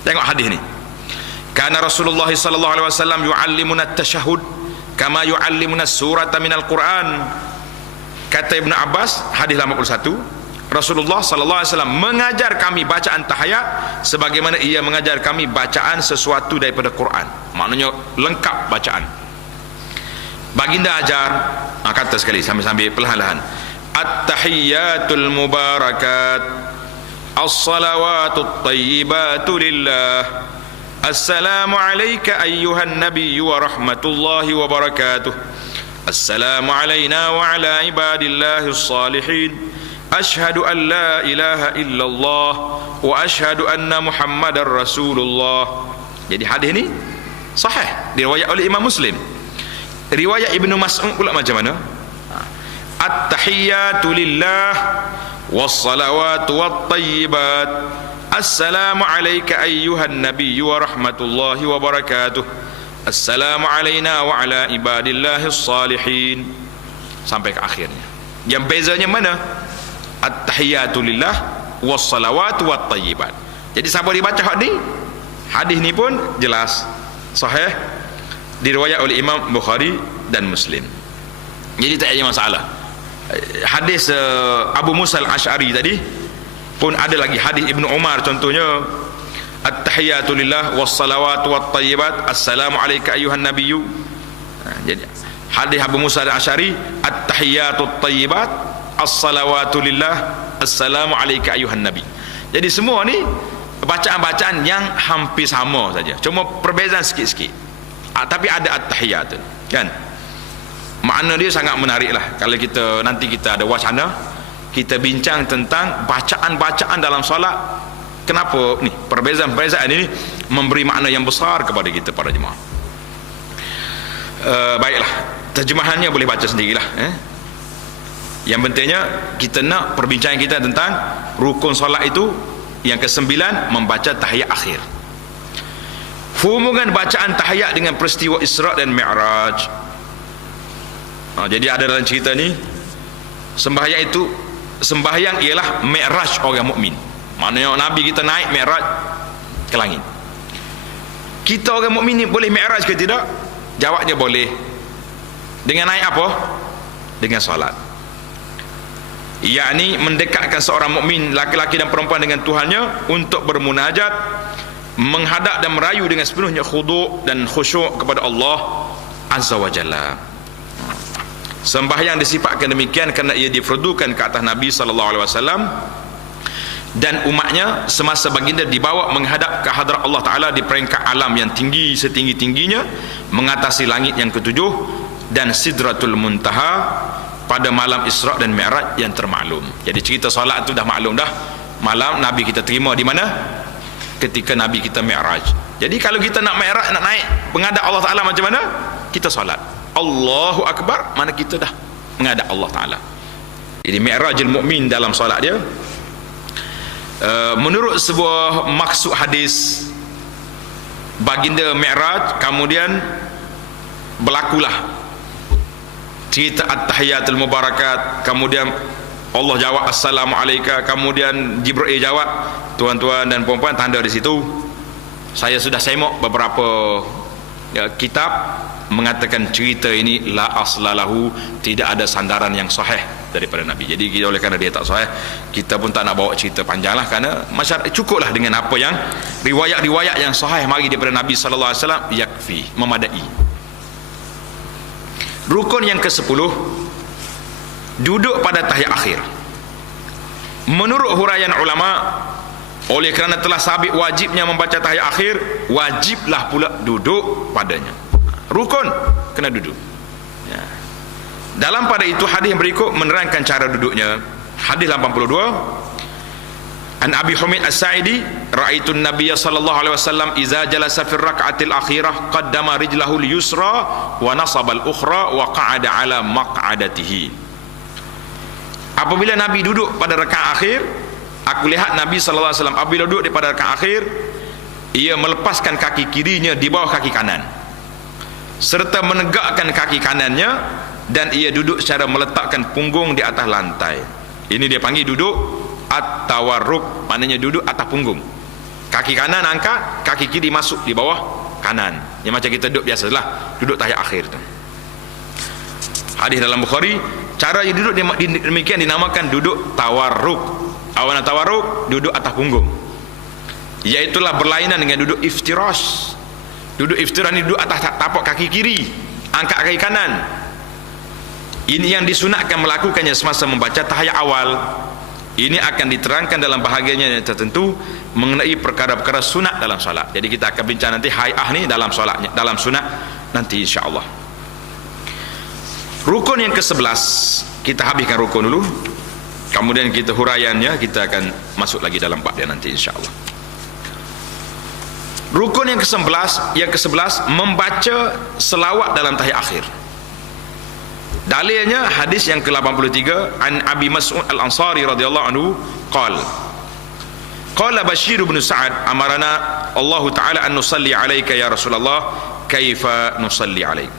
Tengok hadis ni. Kana Rasulullah sallallahu alaihi wasallam yu'allimuna at-tashahhud kama yu'allimuna surata minal Quran. Kata Ibn Abbas, hadis 81, Rasulullah sallallahu alaihi wasallam mengajar kami bacaan tahiyat sebagaimana ia mengajar kami bacaan sesuatu daripada Quran. Maknanya lengkap bacaan. Baginda ajar, kata sekali sambil-sambil perlahan-lahan, at-tahiyyatul mubarakat, as-salawatut tayyibatu lillah, assalamu alayka ayyuhan nabiyyu wa rahmatullahi wa barakatuh, assalamu alayna wa ala ibadillahis salihin, ashhadu an la ilaha illallah wa ashhadu anna muhammadar rasulullah. Jadi hadis ni sahih, diriwayat oleh Imam Muslim. Riwayat Ibnu Mas'ud pula macam mana? At-tahiyyatu lillah was-salawatu wat-tayyibat, assalamu alayka ayyuhan nabiyyu wa rahmatullahi wa barakatuh, assalamu alayna wa ala ibadillahis salihin, sampai ke akhirnya. Yang bezanya mana? At-tahiyyatu lillah was-salawatu wat-tayyibat. Jadi siapa dibaca hadis ni pun jelas sahih, diriwayat oleh Imam Bukhari dan Muslim. Jadi tak ada masalah. Hadis Abu Musa al-Asy'ari tadi pun ada lagi hadis Ibnu Umar contohnya, at-tahiyyatu lillah was-salawatu wat-tayyibat, assalamu alayka ayyuhan nabiyyu. Jadi hadis Abu Musa al-Asy'ari, at-tahiyyatu at-tayyibat, as-salawatu lillah, assalamu alayka ayyuhan nabi. Jadi semua ni bacaan-bacaan yang hampir sama saja, cuma perbezaan sikit-sikit. Tapi ada at-tahiyyat kan. Makna dia sangat menarik lah. Kalau kita nanti kita ada wacana, kita bincang tentang bacaan-bacaan dalam solat. Kenapa ni perbezaan-perbezaan ini memberi makna yang besar kepada kita para jemaah. Baiklah, terjemahannya boleh baca sendirilah. Yang pentingnya kita nak perbincangan kita tentang rukun solat itu yang ke-9, membaca tahiyat akhir. Hubungan bacaan tahiyat dengan peristiwa Isra dan Mi'raj. Jadi ada dalam cerita ni, sembahyang ialah Mi'raj orang mukmin. Maknanya Nabi kita naik Mi'raj ke langit. Kita orang mukmin ni boleh Mi'raj ke tidak? Jawabnya boleh. Dengan naik apa? Dengan solat. Yakni mendekatkan seorang mukmin laki-laki dan perempuan dengan Tuhannya untuk bermunajat, menghadap dan merayu dengan sepenuhnya khudu' dan khusyuk kepada Allah Azza wa Jalla. Sembahyang disifatkan demikian kerana ia difardukan ke atas Nabi sallallahu alaihi wasallam dan umatnya semasa baginda dibawa menghadap ke hadrat Allah Taala di peringkat alam yang tinggi setinggi-tingginya, mengatasi langit yang ketujuh dan Sidratul Muntaha pada malam Isra dan Mi'raj yang termaklum. Jadi cerita solat tu dah maklum dah. Malam Nabi kita terima di mana? Ketika Nabi kita Mi'raj. Jadi kalau kita nak Mi'raj, nak naik menghadap Allah Taala macam mana? Kita solat Allahu Akbar, mana kita dah menghadap Allah Taala. Jadi Mi'rajul Mukmin dalam solat dia, menurut sebuah maksud hadis, baginda Mi'raj, kemudian berlakulah cerita at-tahiyatul mubarakat, kemudian Allah jawab assalamualaikum, kemudian Jibril jawab. Tuan-tuan dan puan-puan, tanda di situ. Saya sudah semak beberapa kitab mengatakan cerita ini la aslalahu, tidak ada sandaran yang sahih daripada Nabi. Jadi oleh kerana dia tak sahih, kita pun tak nak bawa cerita panjanglah, kerana masyarakat cukuplah dengan apa yang riwayat-riwayat yang sahih mari daripada Nabi sallallahu alaihi wasallam, yakfi, memadai. Rukun yang ke-10, duduk pada tahiyat akhir. Menurut huraian ulama, oleh kerana telah sabit wajibnya membaca tahiyat akhir, wajiblah pula duduk padanya. Rukun kena duduk ya. Dalam pada itu hadis yang berikut menerangkan cara duduknya. Hadis 82, An Abi Humid As-Sa'idi, ra'aitu an-nabiyya sallallahu alaihi wasallam idza jalasa fi ar-rak'atil akhirah qaddama rijlahu al-yusra wa nasaba al-ukhra wa qa'ada ala maq'adatihi. Apabila Nabi duduk pada rakaat akhir, aku lihat Nabi sallallahu alaihi wasallam apabila duduk di pada rakaat akhir, ia melepaskan kaki kirinya di bawah kaki kanan serta menegakkan kaki kanannya, dan ia duduk secara meletakkan punggung di atas lantai. Ini dia panggil duduk at-tawarruk, maknanya duduk atas punggung. Kaki kanan angkat, kaki kiri masuk di bawah kanan. Yang macam kita duduk biasalah, duduk tahiyat akhir tu. Hadis dalam Bukhari, cara yang duduk demikian dinamakan duduk tawarruk. Awana tawarruk, duduk atas punggung. Iaitulah berlainan dengan duduk iftirash. Duduk iftirash ni duduk atas tapak kaki kiri, angkat kaki kanan. Ini yang disunatkan melakukannya semasa membaca tahiyat awal. Ini akan diterangkan dalam bahagiannya yang tertentu mengenai perkara-perkara sunat dalam solat. Jadi kita akan bincang nanti hay'ah ni dalam solatnya, dalam sunat nanti insya-Allah. Rukun yang ke-11, kita habiskan rukun dulu, kemudian kita huraiannya, kita akan masuk lagi dalam bab dia nanti insya-Allah. Rukun yang ke-11 membaca selawat dalam tahiyat akhir. Dalilnya hadis yang ke-83, an Abi Mas'ud Al-Ansari radhiyallahu anhu qala Bashir bin Sa'ad amarana Allah taala an nusalli alayka ya Rasulullah, kaifa nusalli alayk?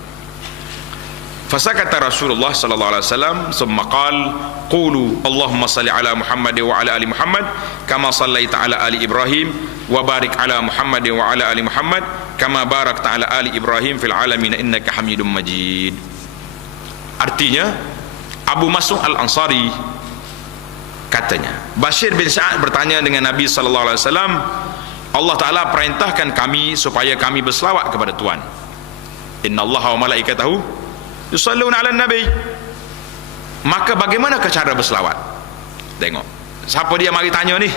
Fasakata Rasulullah sallallahu alaihi wasallam thumma qala qulu Allahumma salli ala Muhammad wa ala ali Muhammad kama sallaita ala ali Ibrahim wa barik ala Muhammad wa ala ali Muhammad kama barakta ala ali Ibrahim fil alamin innaka Hamidum Majid. Artinya, Abu Mas'ud Al-Ansari katanya, Bashir bin Sa'ad bertanya dengan Nabi sallallahu alaihi wasallam, Allah taala perintahkan kami supaya kami berselawat kepada Tuhan. Innallaha wa malaikatahu yusalluna 'alan nabi. Maka bagaimana cara berselawat? Tengok, siapa dia mari tanya ni?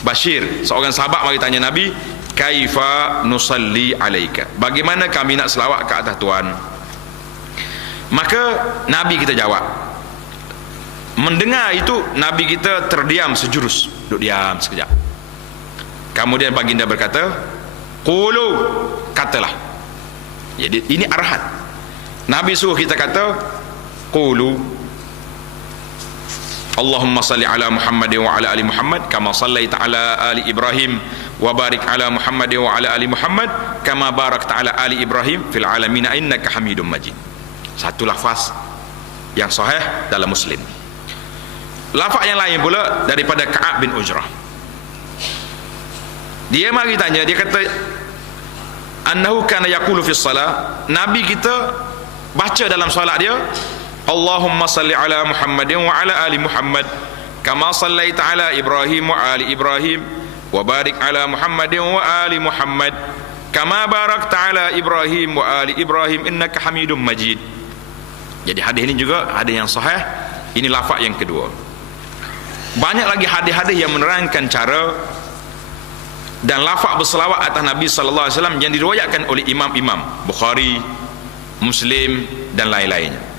Bashir, seorang sahabat mari tanya Nabi, kaifa nusalli alaika? Bagaimana kami nak selawat ke atas Tuhan? Maka Nabi kita jawab. Mendengar itu, Nabi kita terdiam sejurus, duduk diam sekejap. Kemudian baginda berkata, qulu, katalah. Jadi ini arahan. Nabi suruh kita kata, qulu Allahumma salli ala Muhammad wa ala ali Muhammad kama sallaita ala ali Ibrahim wa barik ala Muhammad wa ala ali Muhammad kama barakta ala ali Ibrahim fil alamin innaka Hamidum Majid. Satu lafaz yang sahih dalam Muslim. Lafaz yang lain pula daripada Ka'ab bin Ujrah. Dia mari tanya, dia kata annahu kana yaqulu fi shalah, Nabi kita baca dalam solat dia, Allahumma salli ala Muhammadin wa ala ali Muhammad kama sallaita ala Ibrahim wa ali Ibrahim wa barik ala Muhammadin wa ali Muhammad kama barakta ala Ibrahim wa ali Ibrahim innaka Hamidum Majid. Jadi hadis ini juga hadis yang sahih. Ini lafaz yang kedua. Banyak lagi hadis-hadis yang menerangkan cara dan lafaz berselawat atas Nabi sallallahu alaihi wasallam yang diriwayatkan oleh imam-imam Bukhari, Muslim dan lain-lainnya.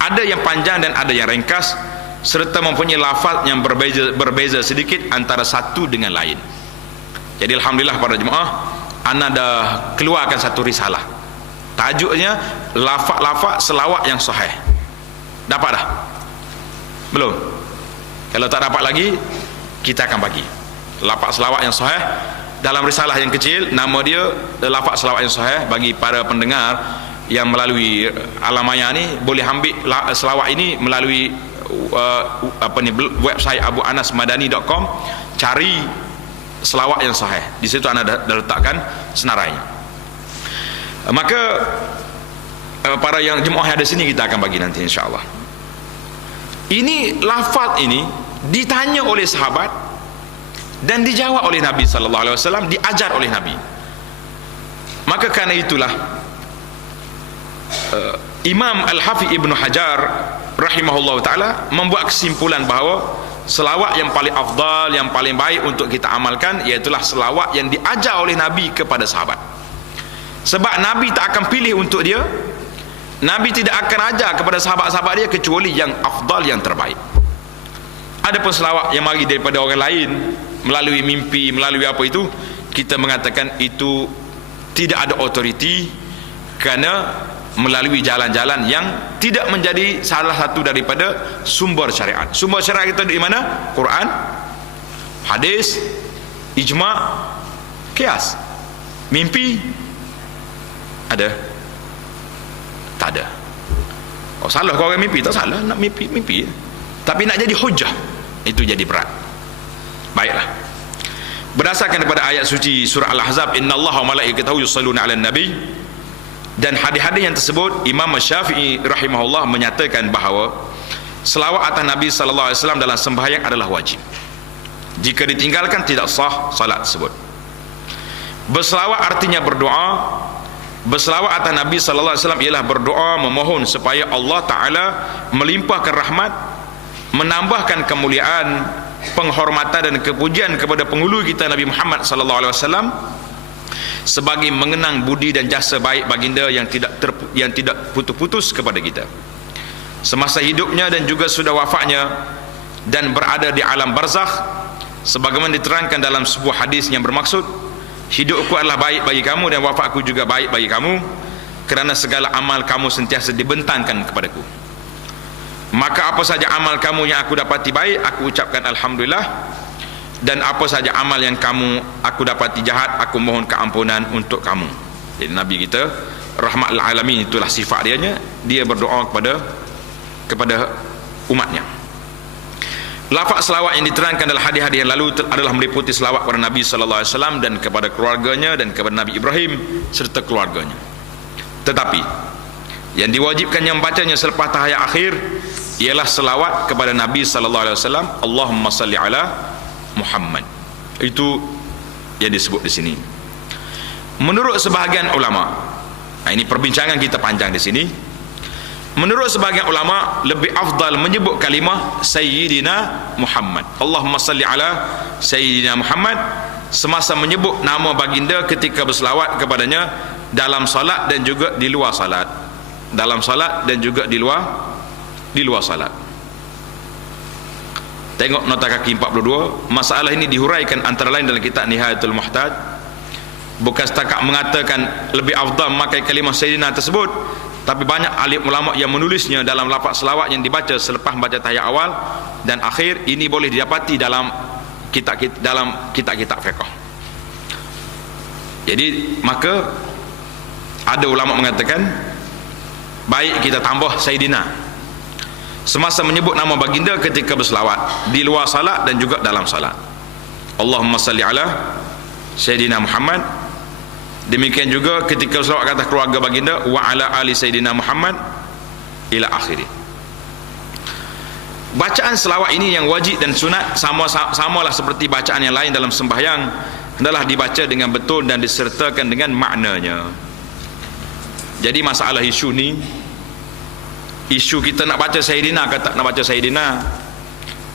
Ada yang panjang dan ada yang ringkas, serta mempunyai lafaz yang berbeza sedikit antara satu dengan lain. Jadi alhamdulillah para jemaah, ana dah keluarkan satu risalah. Tajuknya lafaz-lafaz selawat yang sahih. Dapat dah? Belum? Kalau tak dapat lagi, kita akan bagi lafaz selawat yang sahih dalam risalah yang kecil. Nama dia lafaz selawat yang sahih. Bagi para pendengar yang melalui alam maya ni, boleh ambil selawat ini melalui website abuanasmadani.com, cari selawat yang sahih. Di situ anda dah letakkan senarainya. Maka para yang jemaah yang ada sini kita akan bagi nanti insya-Allah. Ini lafaz ini ditanya oleh sahabat dan dijawab oleh Nabi sallallahu alaihi wasallam, diajar oleh Nabi. Maka karena itulah Imam Al-Hafidh Ibnu Hajar rahimahullah ta'ala membuat kesimpulan bahawa selawat yang paling afdal, yang paling baik untuk kita amalkan, iaitulah selawat yang diajar oleh Nabi kepada sahabat. Sebab Nabi tak akan pilih untuk dia, Nabi tidak akan ajar kepada sahabat-sahabat dia kecuali yang afdal, yang terbaik. Ada pun selawat yang mari daripada orang lain melalui mimpi, melalui apa itu, kita mengatakan itu tidak ada autoriti, kerana melalui jalan-jalan yang tidak menjadi salah satu daripada sumber syariat. Sumber syariat kita di mana? Quran, hadis, ijma', qiyas. Mimpi ada? Tak ada. Oh, salah kalau orang mimpi? Tak salah, nak mimpi. Tapi nak jadi hujah, itu jadi berat. Baiklah. Berdasarkan daripada ayat suci surah Al-Ahzab, innallaha wa malaikatahu yusalluna 'alan nabi, dan hadis-hadis yang tersebut, Imam Syafi'i rahimahullah menyatakan bahawa selawat atas Nabi sallallahu alaihi wasallam dalam sembahyang adalah wajib. Jika ditinggalkan tidak sah salat tersebut. Berselawat artinya berdoa. Berselawat atas Nabi sallallahu alaihi wasallam ialah berdoa memohon supaya Allah Taala melimpahkan rahmat, menambahkan kemuliaan, penghormatan dan kepujian kepada penghulu kita Nabi Muhammad sallallahu alaihi wasallam, sebagai mengenang budi dan jasa baik baginda yang tidak putus-putus kepada kita semasa hidupnya dan juga sudah wafatnya dan berada di alam barzakh, sebagaimana diterangkan dalam sebuah hadis yang bermaksud, hidupku adalah baik bagi kamu dan wafatku juga baik bagi kamu, kerana segala amal kamu sentiasa dibentangkan kepadaku. Maka apa saja amal kamu yang aku dapati baik, aku ucapkan alhamdulillah, dan apa saja amal yang aku dapati jahat, aku mohon keampunan untuk kamu. Jadi Nabi kita rahmat lil alamin, itulah sifat dia berdoa kepada umatnya. Lafaz selawat yang diterangkan dalam hadis-hadis yang lalu adalah meliputi selawat kepada Nabi sallallahu alaihi wasallam dan kepada keluarganya dan kepada Nabi Ibrahim serta keluarganya. Tetapi yang diwajibkan yang membacanya selepas tahiyat akhir ialah selawat kepada Nabi sallallahu alaihi wasallam, Allahumma salli ala Muhammad. Itu yang disebut di sini. Menurut sebahagian ulama, ini perbincangan kita panjang di sini. Menurut sebahagian ulama, lebih afdal menyebut kalimah Sayyidina Muhammad, Allahumma salli ala Sayyidina Muhammad, semasa menyebut nama baginda ketika berselawat kepadanya dalam salat dan juga di luar salat. Dalam salat dan juga di luar salat. Tengok nota kaki 42. Masalah ini dihuraikan antara lain dalam kitab Nihayatul Muhtaj. Bukan setakat mengatakan lebih afdal memakai kalimah Sayyidina tersebut, tapi banyak alim ulama yang menulisnya dalam lafaz selawat yang dibaca selepas baca tahiyat awal dan akhir. Ini boleh didapati dalam kitab-kitab fiqh. Jadi maka ada ulama mengatakan baik kita tambah Sayyidina semasa menyebut nama baginda ketika berselawat di luar salat dan juga dalam salat. Allahumma salli ala Sayyidina Muhammad. Demikian juga ketika berselawat kata keluarga baginda, wa ala ali Sayyidina Muhammad ila akhiri. Bacaan selawat ini yang wajib dan sunat samalah seperti bacaan yang lain dalam sembahyang, adalah dibaca dengan betul dan disertakan dengan maknanya. Jadi masalah isu ni, isu kita nak baca Sayyidina ke tak nak baca Sayyidina.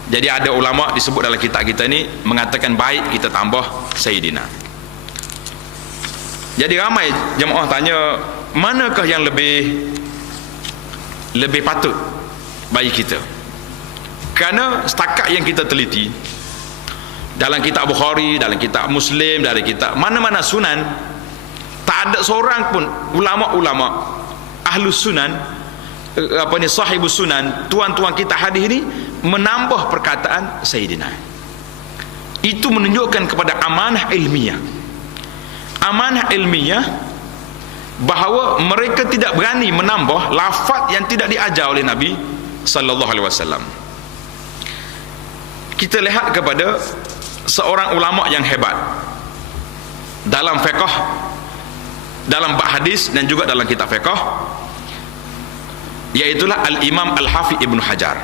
Jadi ada ulama disebut dalam kitab kita ni mengatakan baik kita tambah Sayyidina. Jadi ramai jemaah tanya, manakah yang lebih patut bagi kita? Kerana setakat yang kita teliti dalam kitab Bukhari, dalam kitab Muslim, dalam kitab mana-mana sunan, tak ada seorang pun ulama-ulama ahlus sunan, sahibus sunan, tuan-tuan kita hadis ini menambah perkataan Sayyidina. Itu menunjukkan kepada amanah ilmiah. Amanah ilmiah bahawa mereka tidak berani menambah lafaz yang tidak diajar oleh Nabi sallallahu alaihi wasallam. kita lihat kepada seorang ulama yang hebat dalam fiqh, dalam bab hadis dan juga dalam kitab fiqh, iaitulah Al-Imam Al-Hafidh Ibnu Hajar.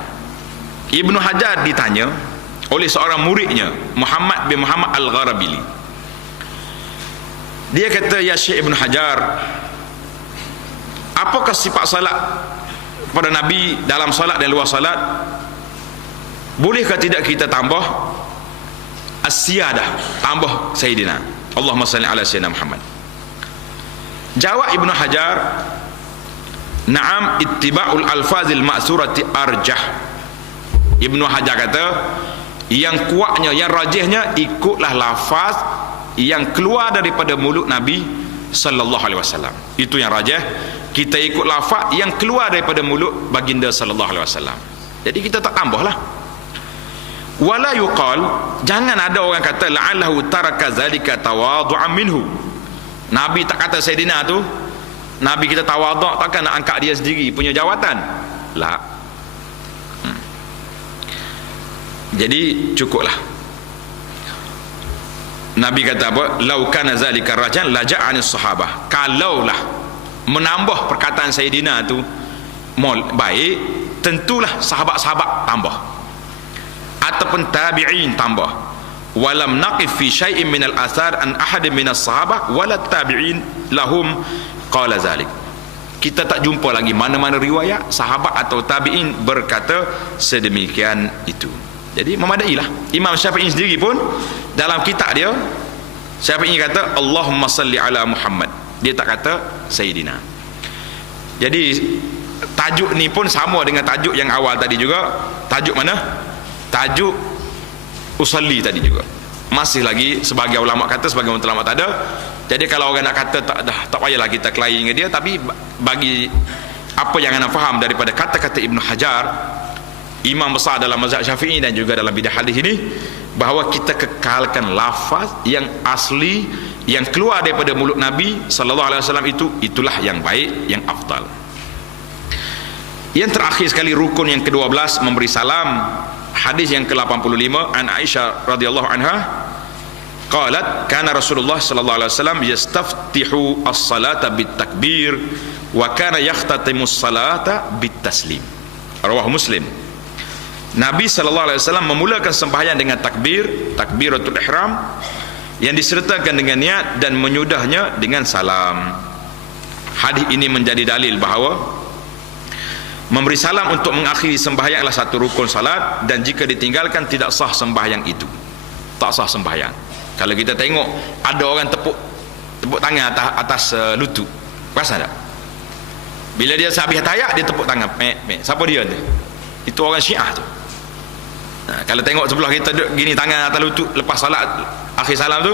Ibnu Hajar ditanya oleh seorang muridnya, Muhammad bin Muhammad Al-Gharabili. Dia kata, ya Syekh Ibnu Hajar, apakah sifat salat pada Nabi dalam salat dan luar salat? Bolehkah tidak kita tambah as-siyadah, tambah Sayyidina, Allahumma salli ala Sayyidina Muhammad? Jawab Ibnu Hajar, na'am, ittiba'ul alfazil ma'surati arjah. Ibnu Hajar kata, yang kuatnya, yang rajihnya, ikutlah lafaz yang keluar daripada mulut Nabi sallallahu alaihi wasallam. Itu yang rajih. Kita ikut lafaz yang keluar daripada mulut baginda sallallahu alaihi wasallam. Jadi kita tak tambahlah. Wala yuqal, jangan ada orang kata la'allahu taraka zalika tawadhu'an minhu. Nabi tak kata Sayyidina tu, Nabi kita tawadhu', takkan nak angkat dia sendiri punya jawatan. La. Jadi cukuplah. Nabi kata apa? Lau kana zalika rajan laja'anis sahabah. Kalaulah menambah perkataan Sayyidina tu baik, tentulah sahabat-sahabat tambah, ataupun tabi'in tambah. Walam naqif fi syai'in minal athar an ahadin minas sahabah wala tabi'in lahum qala zalik. Kita tak jumpa lagi mana-mana riwayat sahabat atau tabi'in berkata sedemikian itu. Jadi memadailah. Imam Syafi'i sendiri pun dalam kitab dia, Syafi'i kata Allahumma salli ala Muhammad, dia tak kata Sayyidina. Jadi tajuk ni pun sama dengan tajuk yang awal tadi juga. Tajuk mana? Tajuk usalli tadi juga. Masih lagi sebagai ulama kata, sebagai ulama tak ada. Jadi kalau orang nak kata tak payahlah kita kelahi dengan dia, tapi bagi apa yang anda faham daripada kata-kata Ibnu Hajar, imam besar dalam mazhab Syafi'i dan juga dalam bidah hadis ini, bahawa kita kekalkan lafaz yang asli yang keluar daripada mulut Nabi sallallahu alaihi wasallam, itulah yang baik, yang afdal. Yang terakhir sekali, rukun yang ke-12, memberi salam. Hadis yang ke-85, an Aisyah radhiyallahu anha qalat kana Rasulullah sallallahu alaihi wasallam yastaftihu as-salata bit-takbir wa kana yakhtatimu as-salata bit-taslim. Rawahu Muslim. Nabi sallallahu alaihi wasallam memulakan sembahyang dengan takbir, takbiratul ihram, yang disertakan dengan niat, dan menyudahnya dengan salam. Hadis ini menjadi dalil bahawa memberi salam untuk mengakhiri sembahyang adalah satu rukun salat, dan jika ditinggalkan tidak sah sembahyang itu. Tak sah sembahyang. Kalau kita tengok ada orang tepuk tangan atas lutut, perasan tak? Bila dia habis tahiyat dia tepuk tangan, siapa dia tu? Itu orang Syiah tu. Nah, kalau tengok sebelah kita duduk gini tangan atas lutut lepas salat akhir salam tu,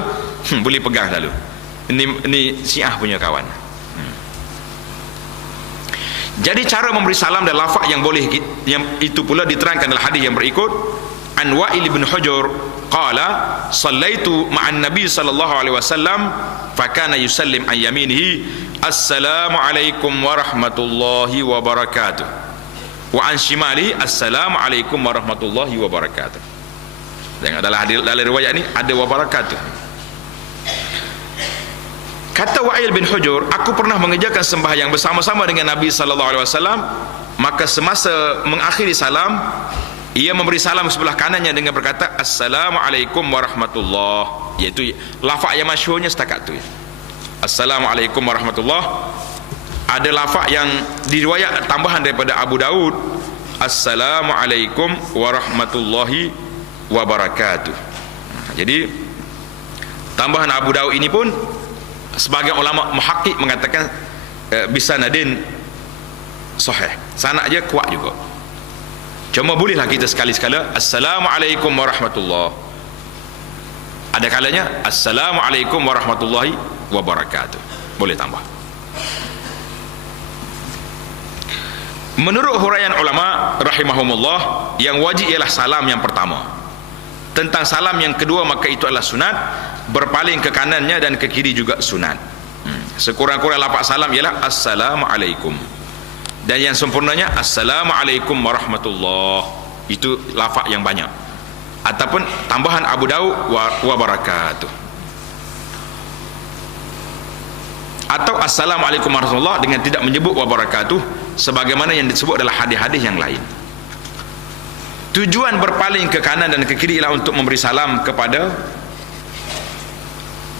boleh pegang lalu. Ini Syiah punya kawan. Jadi cara memberi salam dan lafaz yang boleh, yang itu pula diterangkan dalam hadis yang berikut. An Wa'il bin Hujur qala sallaitu ma'an Nabi sallallahu alaihi wasallam fa kana yusallim an yaminihi assalamu alaikum warahmatullahi wabarakatuh, wa an shimali assalamu alaikum warahmatullahi wabarakatuh. Tengok dalam riwayat ni ada wabarakatuh. Kata Wa'il bin Hujur, aku pernah mengerjakan sembahyang bersama-sama dengan Nabi sallallahu alaihi wasallam, maka semasa mengakhiri salam ia memberi salam sebelah kanannya dengan berkata assalamualaikum warahmatullahi, iaitu lafaz yang masyhurnya setakat tu. Assalamualaikum warahmatullahi. Ada lafaz yang diriwayat tambahan daripada Abu Daud, assalamualaikum warahmatullahi wabarakatuh. Jadi tambahan Abu Daud ini pun sebagai ulama muhakkik mengatakan bisanadin sahih, sanad dia kuat juga. Cuma bolehlah kita sekali-sekala assalamualaikum warahmatullahi, ada kalanya assalamualaikum warahmatullahi wabarakatuh, boleh tambah. Menurut huraian ulama rahimahumullah, yang wajib ialah salam yang pertama. Tentang salam yang kedua, maka itu adalah sunat, berpaling ke kanannya dan ke kiri juga sunat. Sekurang-kurang lafaz salam ialah assalamualaikum, dan yang sempurnanya assalamualaikum warahmatullahi. Itu lafaz yang banyak. ataupun tambahan Abu Daud wa barakatuh, atau assalamualaikum warahmatullahi dengan tidak menyebut wa barakatuh sebagaimana yang disebut adalah hadis-hadis yang lain. Tujuan berpaling ke kanan dan ke kiri ialah untuk memberi salam kepada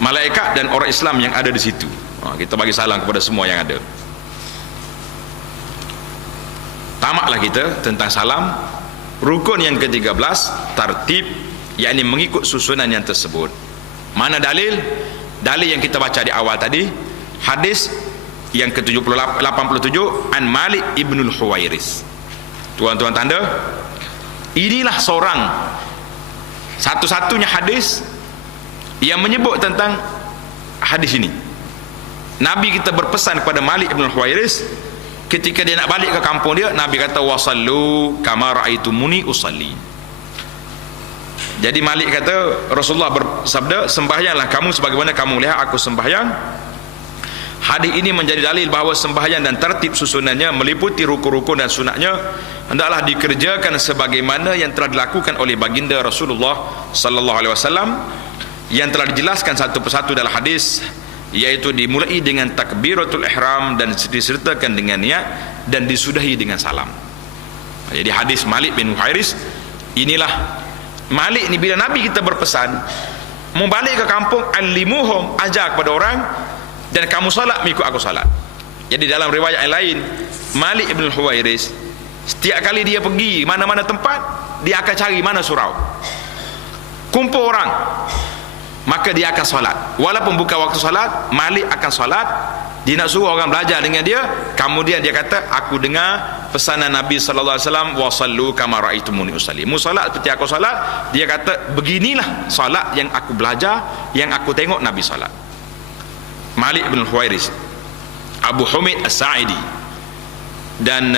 malaikat dan orang Islam yang ada di situ. Kita bagi salam kepada semua yang ada. Tamatlah kita tentang salam. Rukun yang ke-13, tartib, yakni mengikut susunan yang tersebut. Mana dalil? Dalil yang kita baca di awal tadi, hadis yang ke-87 an Malik ibnul Huwairis. Tuan-tuan tanda, inilah seorang satu-satunya hadis yang menyebut tentang hadis ini. Nabi kita berpesan kepada Malik ibnul Huwairis ketika dia nak balik ke kampung dia. Nabi kata wasallu kama raaitumuni usalli. Jadi Malik kata, Rasulullah bersabda, sembahyanglah kamu sebagaimana kamu lihat aku sembahyang. Hadis ini menjadi dalil bahawa sembahyang dan tertib susunannya meliputi rukun-rukun dan sunatnya hendaklah dikerjakan sebagaimana yang telah dilakukan oleh baginda Rasulullah sallallahu alaihi wasallam, yang telah dijelaskan satu persatu dalam hadis, yaitu dimulai dengan takbiratul ihram dan disertakan dengan niat dan disudahi dengan salam. Jadi hadis Malik bin Huwairis inilah. Malik ni bila Nabi kita berpesan mau balik ke kampung, alimuhum, ajar kepada orang, dan kamu salat mengikut aku salat. Jadi dalam riwayat yang lain, Malik bin Huwairis setiap kali dia pergi mana-mana tempat, dia akan cari mana surau, kumpul orang, maka dia akan solat. Walaupun bukan waktu solat, Malik akan solat. Dia nak suruh orang belajar dengan dia. Kemudian dia kata, aku dengar pesanan Nabi sallallahu alaihi wasallam, wasallu kama raaitumuni usalli. Mu solat seperti aku solat. Dia kata, beginilah solat yang aku belajar, yang aku tengok Nabi solat. Malik bin Huwairis, Abu Humid As-Sa'idi, dan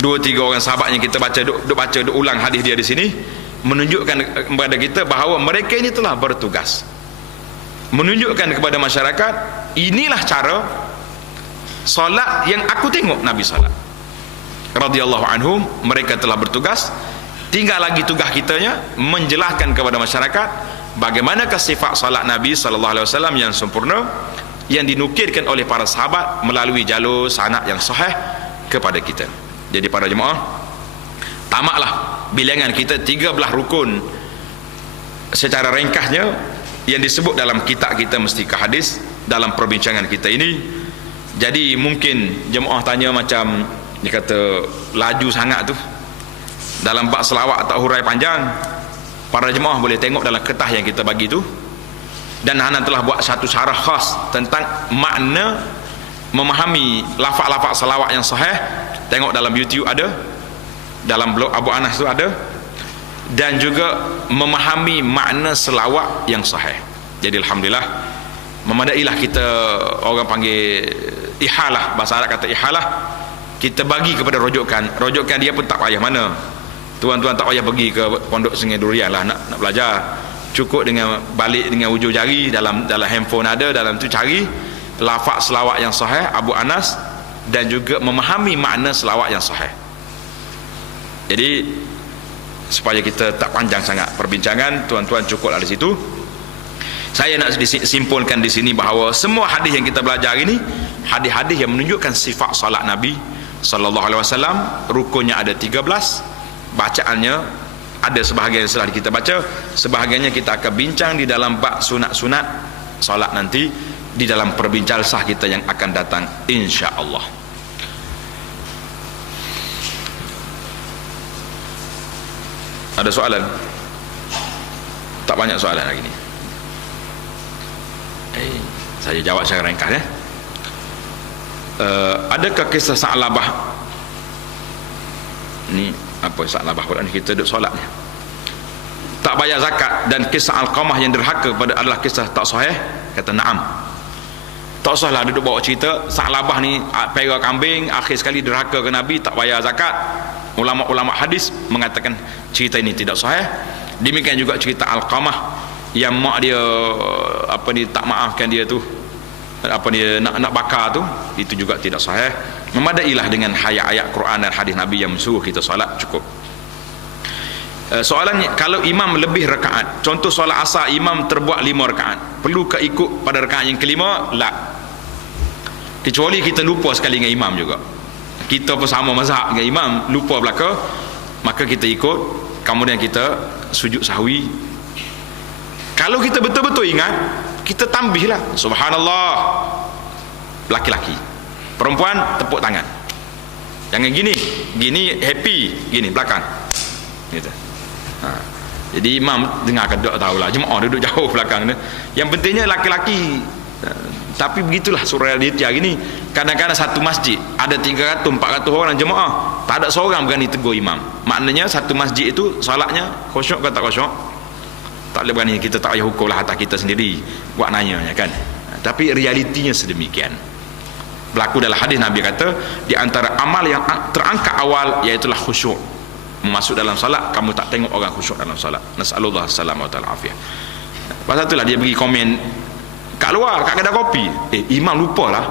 dua tiga orang sahabat yang kita baca duk ulang hadis dia di sini, menunjukkan kepada kita bahawa mereka ini telah bertugas menunjukkan kepada masyarakat, inilah cara solat yang aku tengok Nabi solat radhiyallahu anhum. Mereka telah bertugas, tinggal lagi tugas kitanya menjelaskan kepada masyarakat bagaimanakah sifat solat Nabi sallallahu alaihi wasallam yang sempurna, yang dinukilkan oleh para sahabat melalui jalur sanad yang sahih kepada kita. Jadi para jemaah, tamatlah bilangan kita 13 rukun secara ringkasnya yang disebut dalam kitab kita Mestika Hadis dalam perbincangan kita ini. Jadi mungkin jemaah tanya macam dia kata laju sangat tu dalam bab selawat tak hurai panjang. Para jemaah boleh tengok dalam kertas yang kita bagi tu, dan Hanan telah buat satu syarah khas tentang makna memahami lafaz-lafaz selawat yang sahih. Tengok dalam YouTube ada, dalam blog Abu Anas tu ada, dan juga memahami makna selawat yang sahih. Jadi alhamdulillah, memadailah kita, orang panggil ihalah, bahasa Arab kata ihalah, kita bagi kepada rojokan dia pun tak payah mana. Tuan-tuan tak payah pergi ke Pondok Sungai Durian lah nak belajar. Cukup dengan balik dengan ujung jari, dalam handphone ada, dalam tu cari lafaz selawat yang sahih Abu Anas, dan juga memahami makna selawat yang sahih. Jadi supaya kita tak panjang sangat perbincangan, tuan-tuan cukuplah di situ. Saya nak simpulkan di sini bahawa semua hadis yang kita belajar ini hadis-hadis yang menunjukkan sifat salat Nabi sallallahu alaihi wasallam. Rukunnya ada 13, bacaannya ada sebahagian yang setelah kita baca, sebahagiannya kita akan bincang di dalam bab sunat-sunat salat nanti di dalam perbincangan sah kita yang akan datang insya-Allah. Ada soalan? Tak banyak soalan hari ni. Saya jawab secara ringkas ya. Adakah kisah Sa'labah ni, apa Sa'labah Quran kita duduk solat ni, tak bayar zakat, dan kisah Alqamah yang derhaka pada adalah kisah tak sahih? Kata na'am. Tak usah lah duduk bawa cerita Sa'labah ni pera kambing, akhir sekali derhaka ke Nabi, tak bayar zakat. Ulama-ulama hadis mengatakan cerita ini tidak sahih. Demikian juga cerita Alqamah yang mak dia tak maafkan dia tu, nak bakar tu, itu juga tidak sahih. Memadailah dengan ayat-ayat Quran dan hadis Nabi yang mensuruh kita solat, cukup. Soalannya, kalau imam lebih rakaat, contoh solat asar imam terbuat 5 rakaat, perlu ke ikut pada rakaat yang kelima? La. Kecuali kita lupa sekali dengan imam juga, kita pun sama mazhab dengan imam, lupa belaka, maka kita ikut, kemudian kita sujud sahwi. Kalau kita betul-betul ingat, kita tambihlah subhanallah. Laki-laki, perempuan tepuk tangan, jangan gini happy, gini belakang gitu. Jadi imam dengar kedok tahulah, jemaah duduk jauh belakang ni. Yang pentingnya laki-laki. Tapi begitulah realiti hari ni. Kadang-kadang satu masjid ada 300 400 orang jemaah, tak ada seorang berani tegur imam. Maknanya satu masjid itu solatnya khusyuk ke tak khusyuk? Tak boleh berani, kita tak payah hukumlah atas kita sendiri buat nanya ya kan. Tapi realitinya sedemikian. Berlaku dalam hadis Nabi kata, di antara amal yang terangkat awal iaitulah khusyuk. Masuk dalam salat, kamu tak tengok orang khusyuk dalam salat. Nasallallahu salamah wa afiyah. Pasal itulah dia pergi komen kat luar, kat kedai kopi. Imam lupa lah,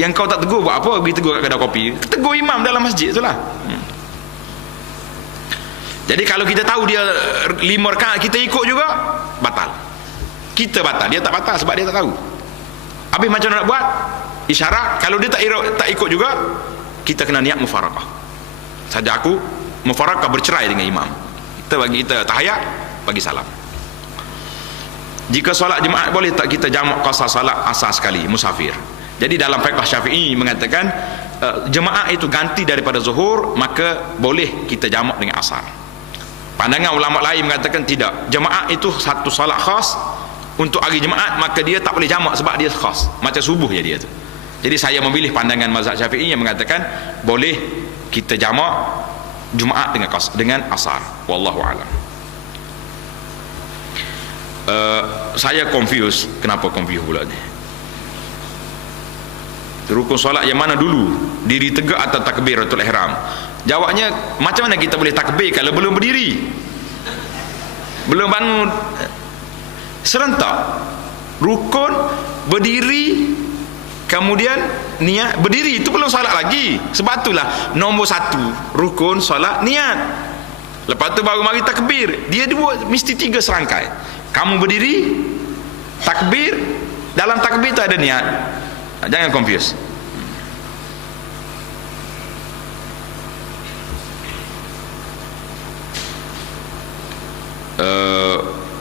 yang kau tak tegur buat apa pergi tegur kat kedai kopi? Tegur imam dalam masjid itulah. Jadi kalau kita tahu dia 5 rakaat, kita ikut juga, batal. Kita batal, dia tak batal sebab dia tak tahu. Habis macam mana nak buat? Isyarat. Kalau dia tak ikut juga, kita kena niat mufarakah. Saja aku mufarakah, bercerai dengan imam, kita tahiyat, bagi salam. Jika solat jemaat, boleh tak kita jamak qasar salat asar sekali musafir? Jadi dalam fiqh Syafi'i mengatakan jemaah itu ganti daripada zuhur, maka boleh kita jamak dengan asar. Pandangan ulama lain mengatakan tidak, jemaah itu satu solat khas untuk hari jemaat, maka dia tak boleh jamak sebab dia khas, macam subuh je dia tu. Jadi saya memilih pandangan mazhab Syafi'i yang mengatakan boleh kita jamak Jumaat dengan asar. Wallahu a'lam. Saya confuse. Kenapa confuse pula ni? Rukun solat yang mana dulu? Diri tegak atau takbiratul ihram? Jawabnya, macam mana kita boleh takbir kalau belum berdiri, belum bangun? Serentak rukun, berdiri, kemudian niat, berdiri, itu belum solat lagi. Sebab itulah nombor 1 rukun solat niat. Lepas tu baru mari takbir. Dia mesti 3 serangkai. Kamu berdiri, takbir, dalam takbir tu ada niat. Jangan confuse.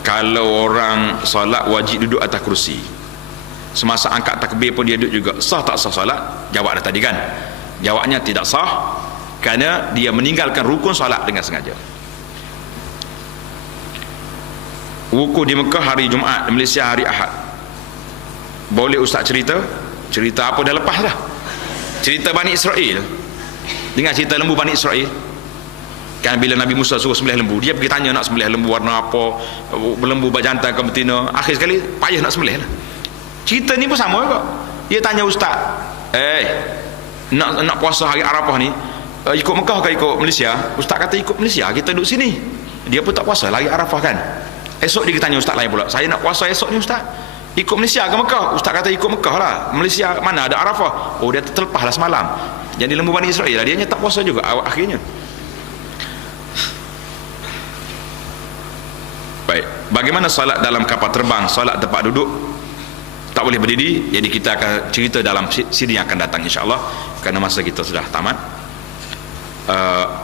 Kalau orang solat wajib duduk atas kerusi, semasa angkat takbir pun dia duduk juga, sah tak sah solat? Jawab dah tadi kan. Jawabnya tidak sah, kerana dia meninggalkan rukun solat dengan sengaja. Wukuf di Mekah hari Jumaat, Malaysia hari Ahad. Boleh ustaz cerita? Cerita apa dah lepas dah. Cerita Bani Israel. Dengar cerita lembu Bani Israel kan, bila Nabi Musa suruh sembelih lembu, dia pergi tanya nak sembelih lembu warna apa, lembu berjantan ke betina. Akhir sekali payah nak sembelih lah. Cerita ni pun sama juga. Dia tanya ustaz, nak puasa hari Arafah ni, ikut Mekah ke ikut Malaysia? Ustaz kata ikut Malaysia, kita duduk sini. Dia pun tak puasa lah hari Arafah kan. Esok dia tanya ustaz lain pula, saya nak puasa esok ni ustaz, ikut Malaysia ke Mekah? Ustaz kata ikut Mekah lah, Malaysia mana ada Arafah? Oh, dia terlepas lah semalam. Jadi lembu Bani Israel lah, dia tak puasa juga akhirnya. Baik, bagaimana solat dalam kapal terbang, solat tempat duduk, tak boleh berdiri? Jadi kita akan cerita dalam siri yang akan datang insya-Allah, kerana masa kita sudah tamat.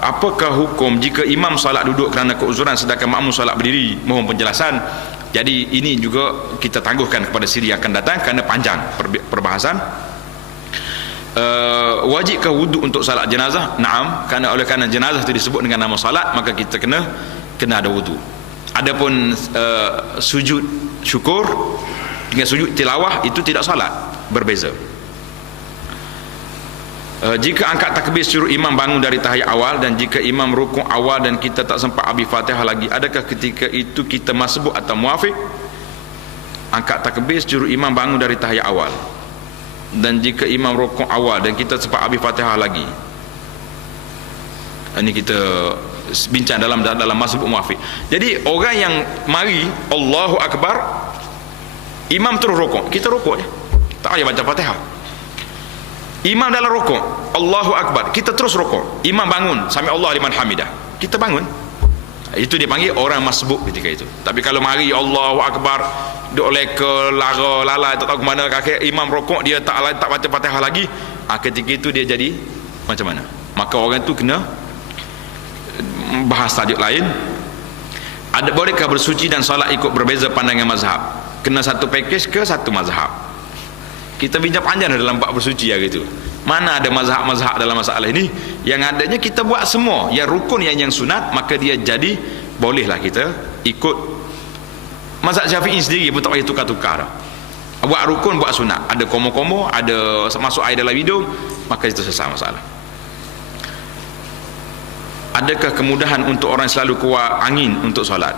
Apakah hukum jika imam solat duduk kerana keuzuran sedangkan makmum solat berdiri? Mohon penjelasan. Jadi ini juga kita tangguhkan kepada siri yang akan datang kerana panjang perbahasan. Wajibkah wuduk untuk salat jenazah? Naam, kerana jenazah itu disebut dengan nama salat, maka kita kena ada wuduk. Adapun sujud syukur dengan sujud tilawah itu tidak salat, berbeza. Jika angkat takbir suruh imam bangun dari tahiyat awal, dan jika imam rukuk awal dan kita tak sempat habis Fatihah lagi, adakah ketika itu kita masbuk atau muafiq? Angkat takbir suruh imam bangun dari tahiyat awal, dan jika imam rukuk awal dan kita sempat habis Fatihah lagi, ini kita bincang dalam masbuk muafiq. Jadi orang yang mari Allahu Akbar, imam terus rukuk, kita rukuk je, tak payah baca Fatihah. Imam dalam rukuk Allahu Akbar, kita terus rukuk. Imam bangun sami Allah liman hamidah, kita bangun. Itu dia panggil orang masbuk ketika itu. Tapi kalau mari Allahu Akbar, duk leka lara lalai tak tahu ke mana, kaki imam rokok dia tak baca Fatihah lagi, ketika itu dia jadi macam mana? Maka orang tu kena bahas tajuk lain. Bolehkah bersuci dan solat ikut berbeza pandangan mazhab? Kena satu package ke satu mazhab? Kita bincang panjang dalam bab bersuci hari itu. Mana ada mazhab-mazhab dalam masalah ini? Yang adanya kita buat semua, yang rukun yang sunat, maka dia jadi bolehlah kita ikut. Mazhab Syafi'i sendiri pun tak payah tukar-tukar. Buat rukun, buat sunat, ada komo-komo, ada masuk air dalam hidung, maka itu selesai masalah. Adakah kemudahan untuk orang selalu keluar angin untuk solat?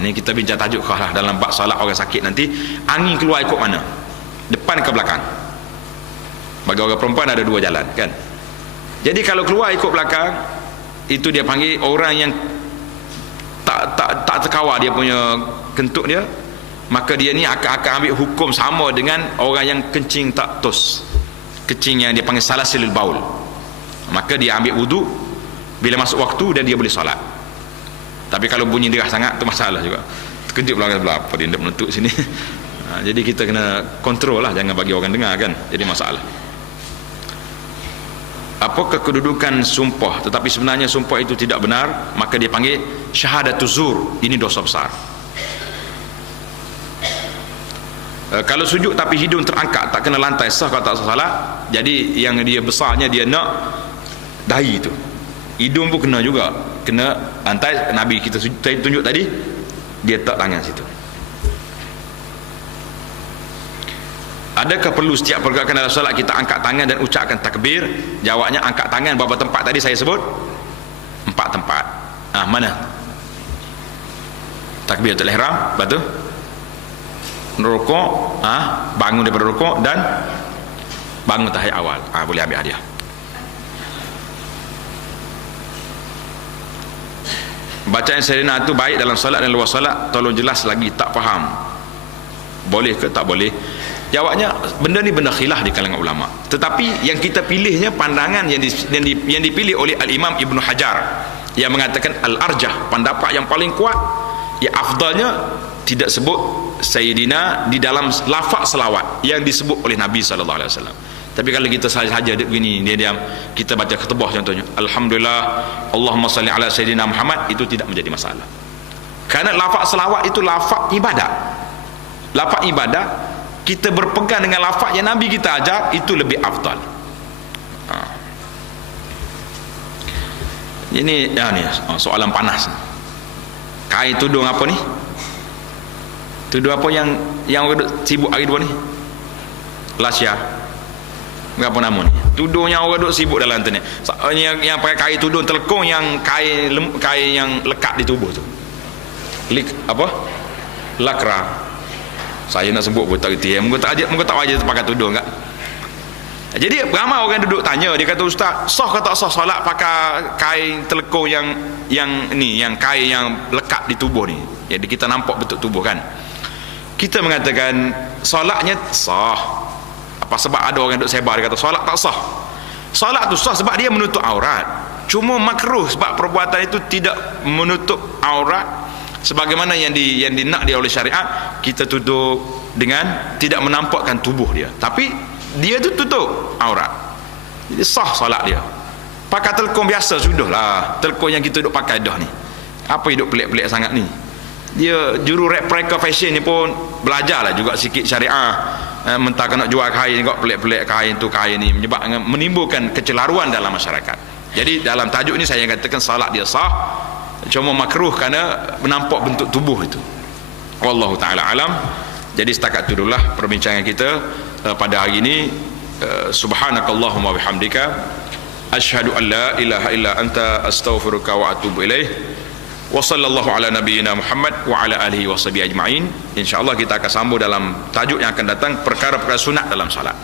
Ini kita bincang tajuk lah dalam bab solat orang sakit nanti. Angin keluar ikut mana? Depan ke belakang? Bagi orang perempuan ada dua jalan kan. Jadi kalau keluar ikut belakang, itu dia panggil orang yang tak terkawal dia punya kentut dia, maka dia ni akan ambil hukum sama dengan orang yang kencing tak tos, kencing yang dia panggil salasilul baul. Maka dia ambil wuduk bila masuk waktu dan dia boleh solat. Tapi kalau bunyi deras sangat tu masalah juga. Terkejut belakang sebelah, apa dia hendak menutup sini. Jadi kita kena kontrol lah, jangan bagi orang dengar kan, jadi masalah. Apakah kedudukan sumpah tetapi sebenarnya sumpah itu tidak benar, maka dia panggil syahadatuz zur. Ini dosa besar. Kalau sujud tapi hidung terangkat tak kena lantai, sah kalau tak salah. Jadi yang dia besarnya dia nak dahi itu, hidung pun kena juga, kena lantai. Nabi kita tunjuk tadi, dia tak tangan situ. Adakah perlu setiap pergerakan dalam solat kita angkat tangan dan ucapkan takbir? Jawabnya, angkat tangan berapa tempat tadi saya sebut? 4 tempat. Mana? Takbiratul ihram, betul? Rukuk, bangun daripada rukuk dan bangun tahiyat awal. Boleh ambil hadiah. Bacaan sirina itu baik dalam solat dan luar solat? Tolong jelas lagi, tak faham. Boleh ke tak boleh? Jawabnya, benda ni benda khilaf di kalangan ulama. Tetapi yang kita pilihnya pandangan yang dipilih oleh Al-Imam Ibn Hajar, yang mengatakan al-arjah, pendapat yang paling kuat, ya afdalnya tidak sebut Sayyidina di dalam lafaz selawat yang disebut oleh Nabi sallallahu alaihi wasallam. Tapi kalau kita sahaja begini, dia diam, kita baca ketubah contohnya, Alhamdulillah, Allahumma salli ala Sayyidina Muhammad, itu tidak menjadi masalah. Karena lafaz selawat itu lafaz ibadah. Lafaz ibadah, kita berpegang dengan lafaz yang Nabi kita ajar, itu lebih afdal. Ini soalan panas. Kain tudung apa ni? Tudung apa yang orang sibuk hari dua ni? Lasya. Berapa nama ni? Tudung yang orang duk sibuk dalam internet. Yang pakai kain tudung telekung, yang kain yang lekat di tubuh tu. Lakra. Saya nak sebut pun tak reti. Muka tak wajib pakai tudung tak? Jadi ramai orang duduk tanya, dia kata, Ustaz, sah ke tak sah solat pakai kain telekung yang kain yang lekat di tubuh ni, jadi kita nampak bentuk tubuh kan? Kita mengatakan solatnya sah. Apa sebab ada orang duduk sebar, dia kata solat tak sah. Solat tu sah sebab dia menutup aurat. Cuma makruh sebab perbuatan itu tidak menutup aurat sebagaimana yang dinak dia oleh syariat. Kita tutup dengan tidak menampakkan tubuh dia, tapi dia tu tutup aurat, jadi sah solat dia. Pakai telekung biasa sudahlah, telekung yang kita duk pakai dah ni. Apa hidup pelik-pelik sangat ni? Dia juru replika fashion ni pun belajarlah juga sikit syariah. Mentah nak jual kain kok pelik-pelik kain ni, menimbulkan kecelaruan dalam masyarakat. Jadi dalam tajuk ni saya katakan salat dia sah, cuma makruh kerana menampak bentuk tubuh itu. Wallahu taala alam. Jadi setakat itu dululah perbincangan kita pada hari ini. Subhanakallahumma bihamdika asyhadu an la ilaha illa anta astaghfiruka wa atubu ilaih. Wa sallallahu ala nabiyyina Muhammad wa ala alihi wa sahbihi ajma'in. Insyaallah kita akan sambung dalam tajuk yang akan datang, perkara-perkara sunat dalam salat.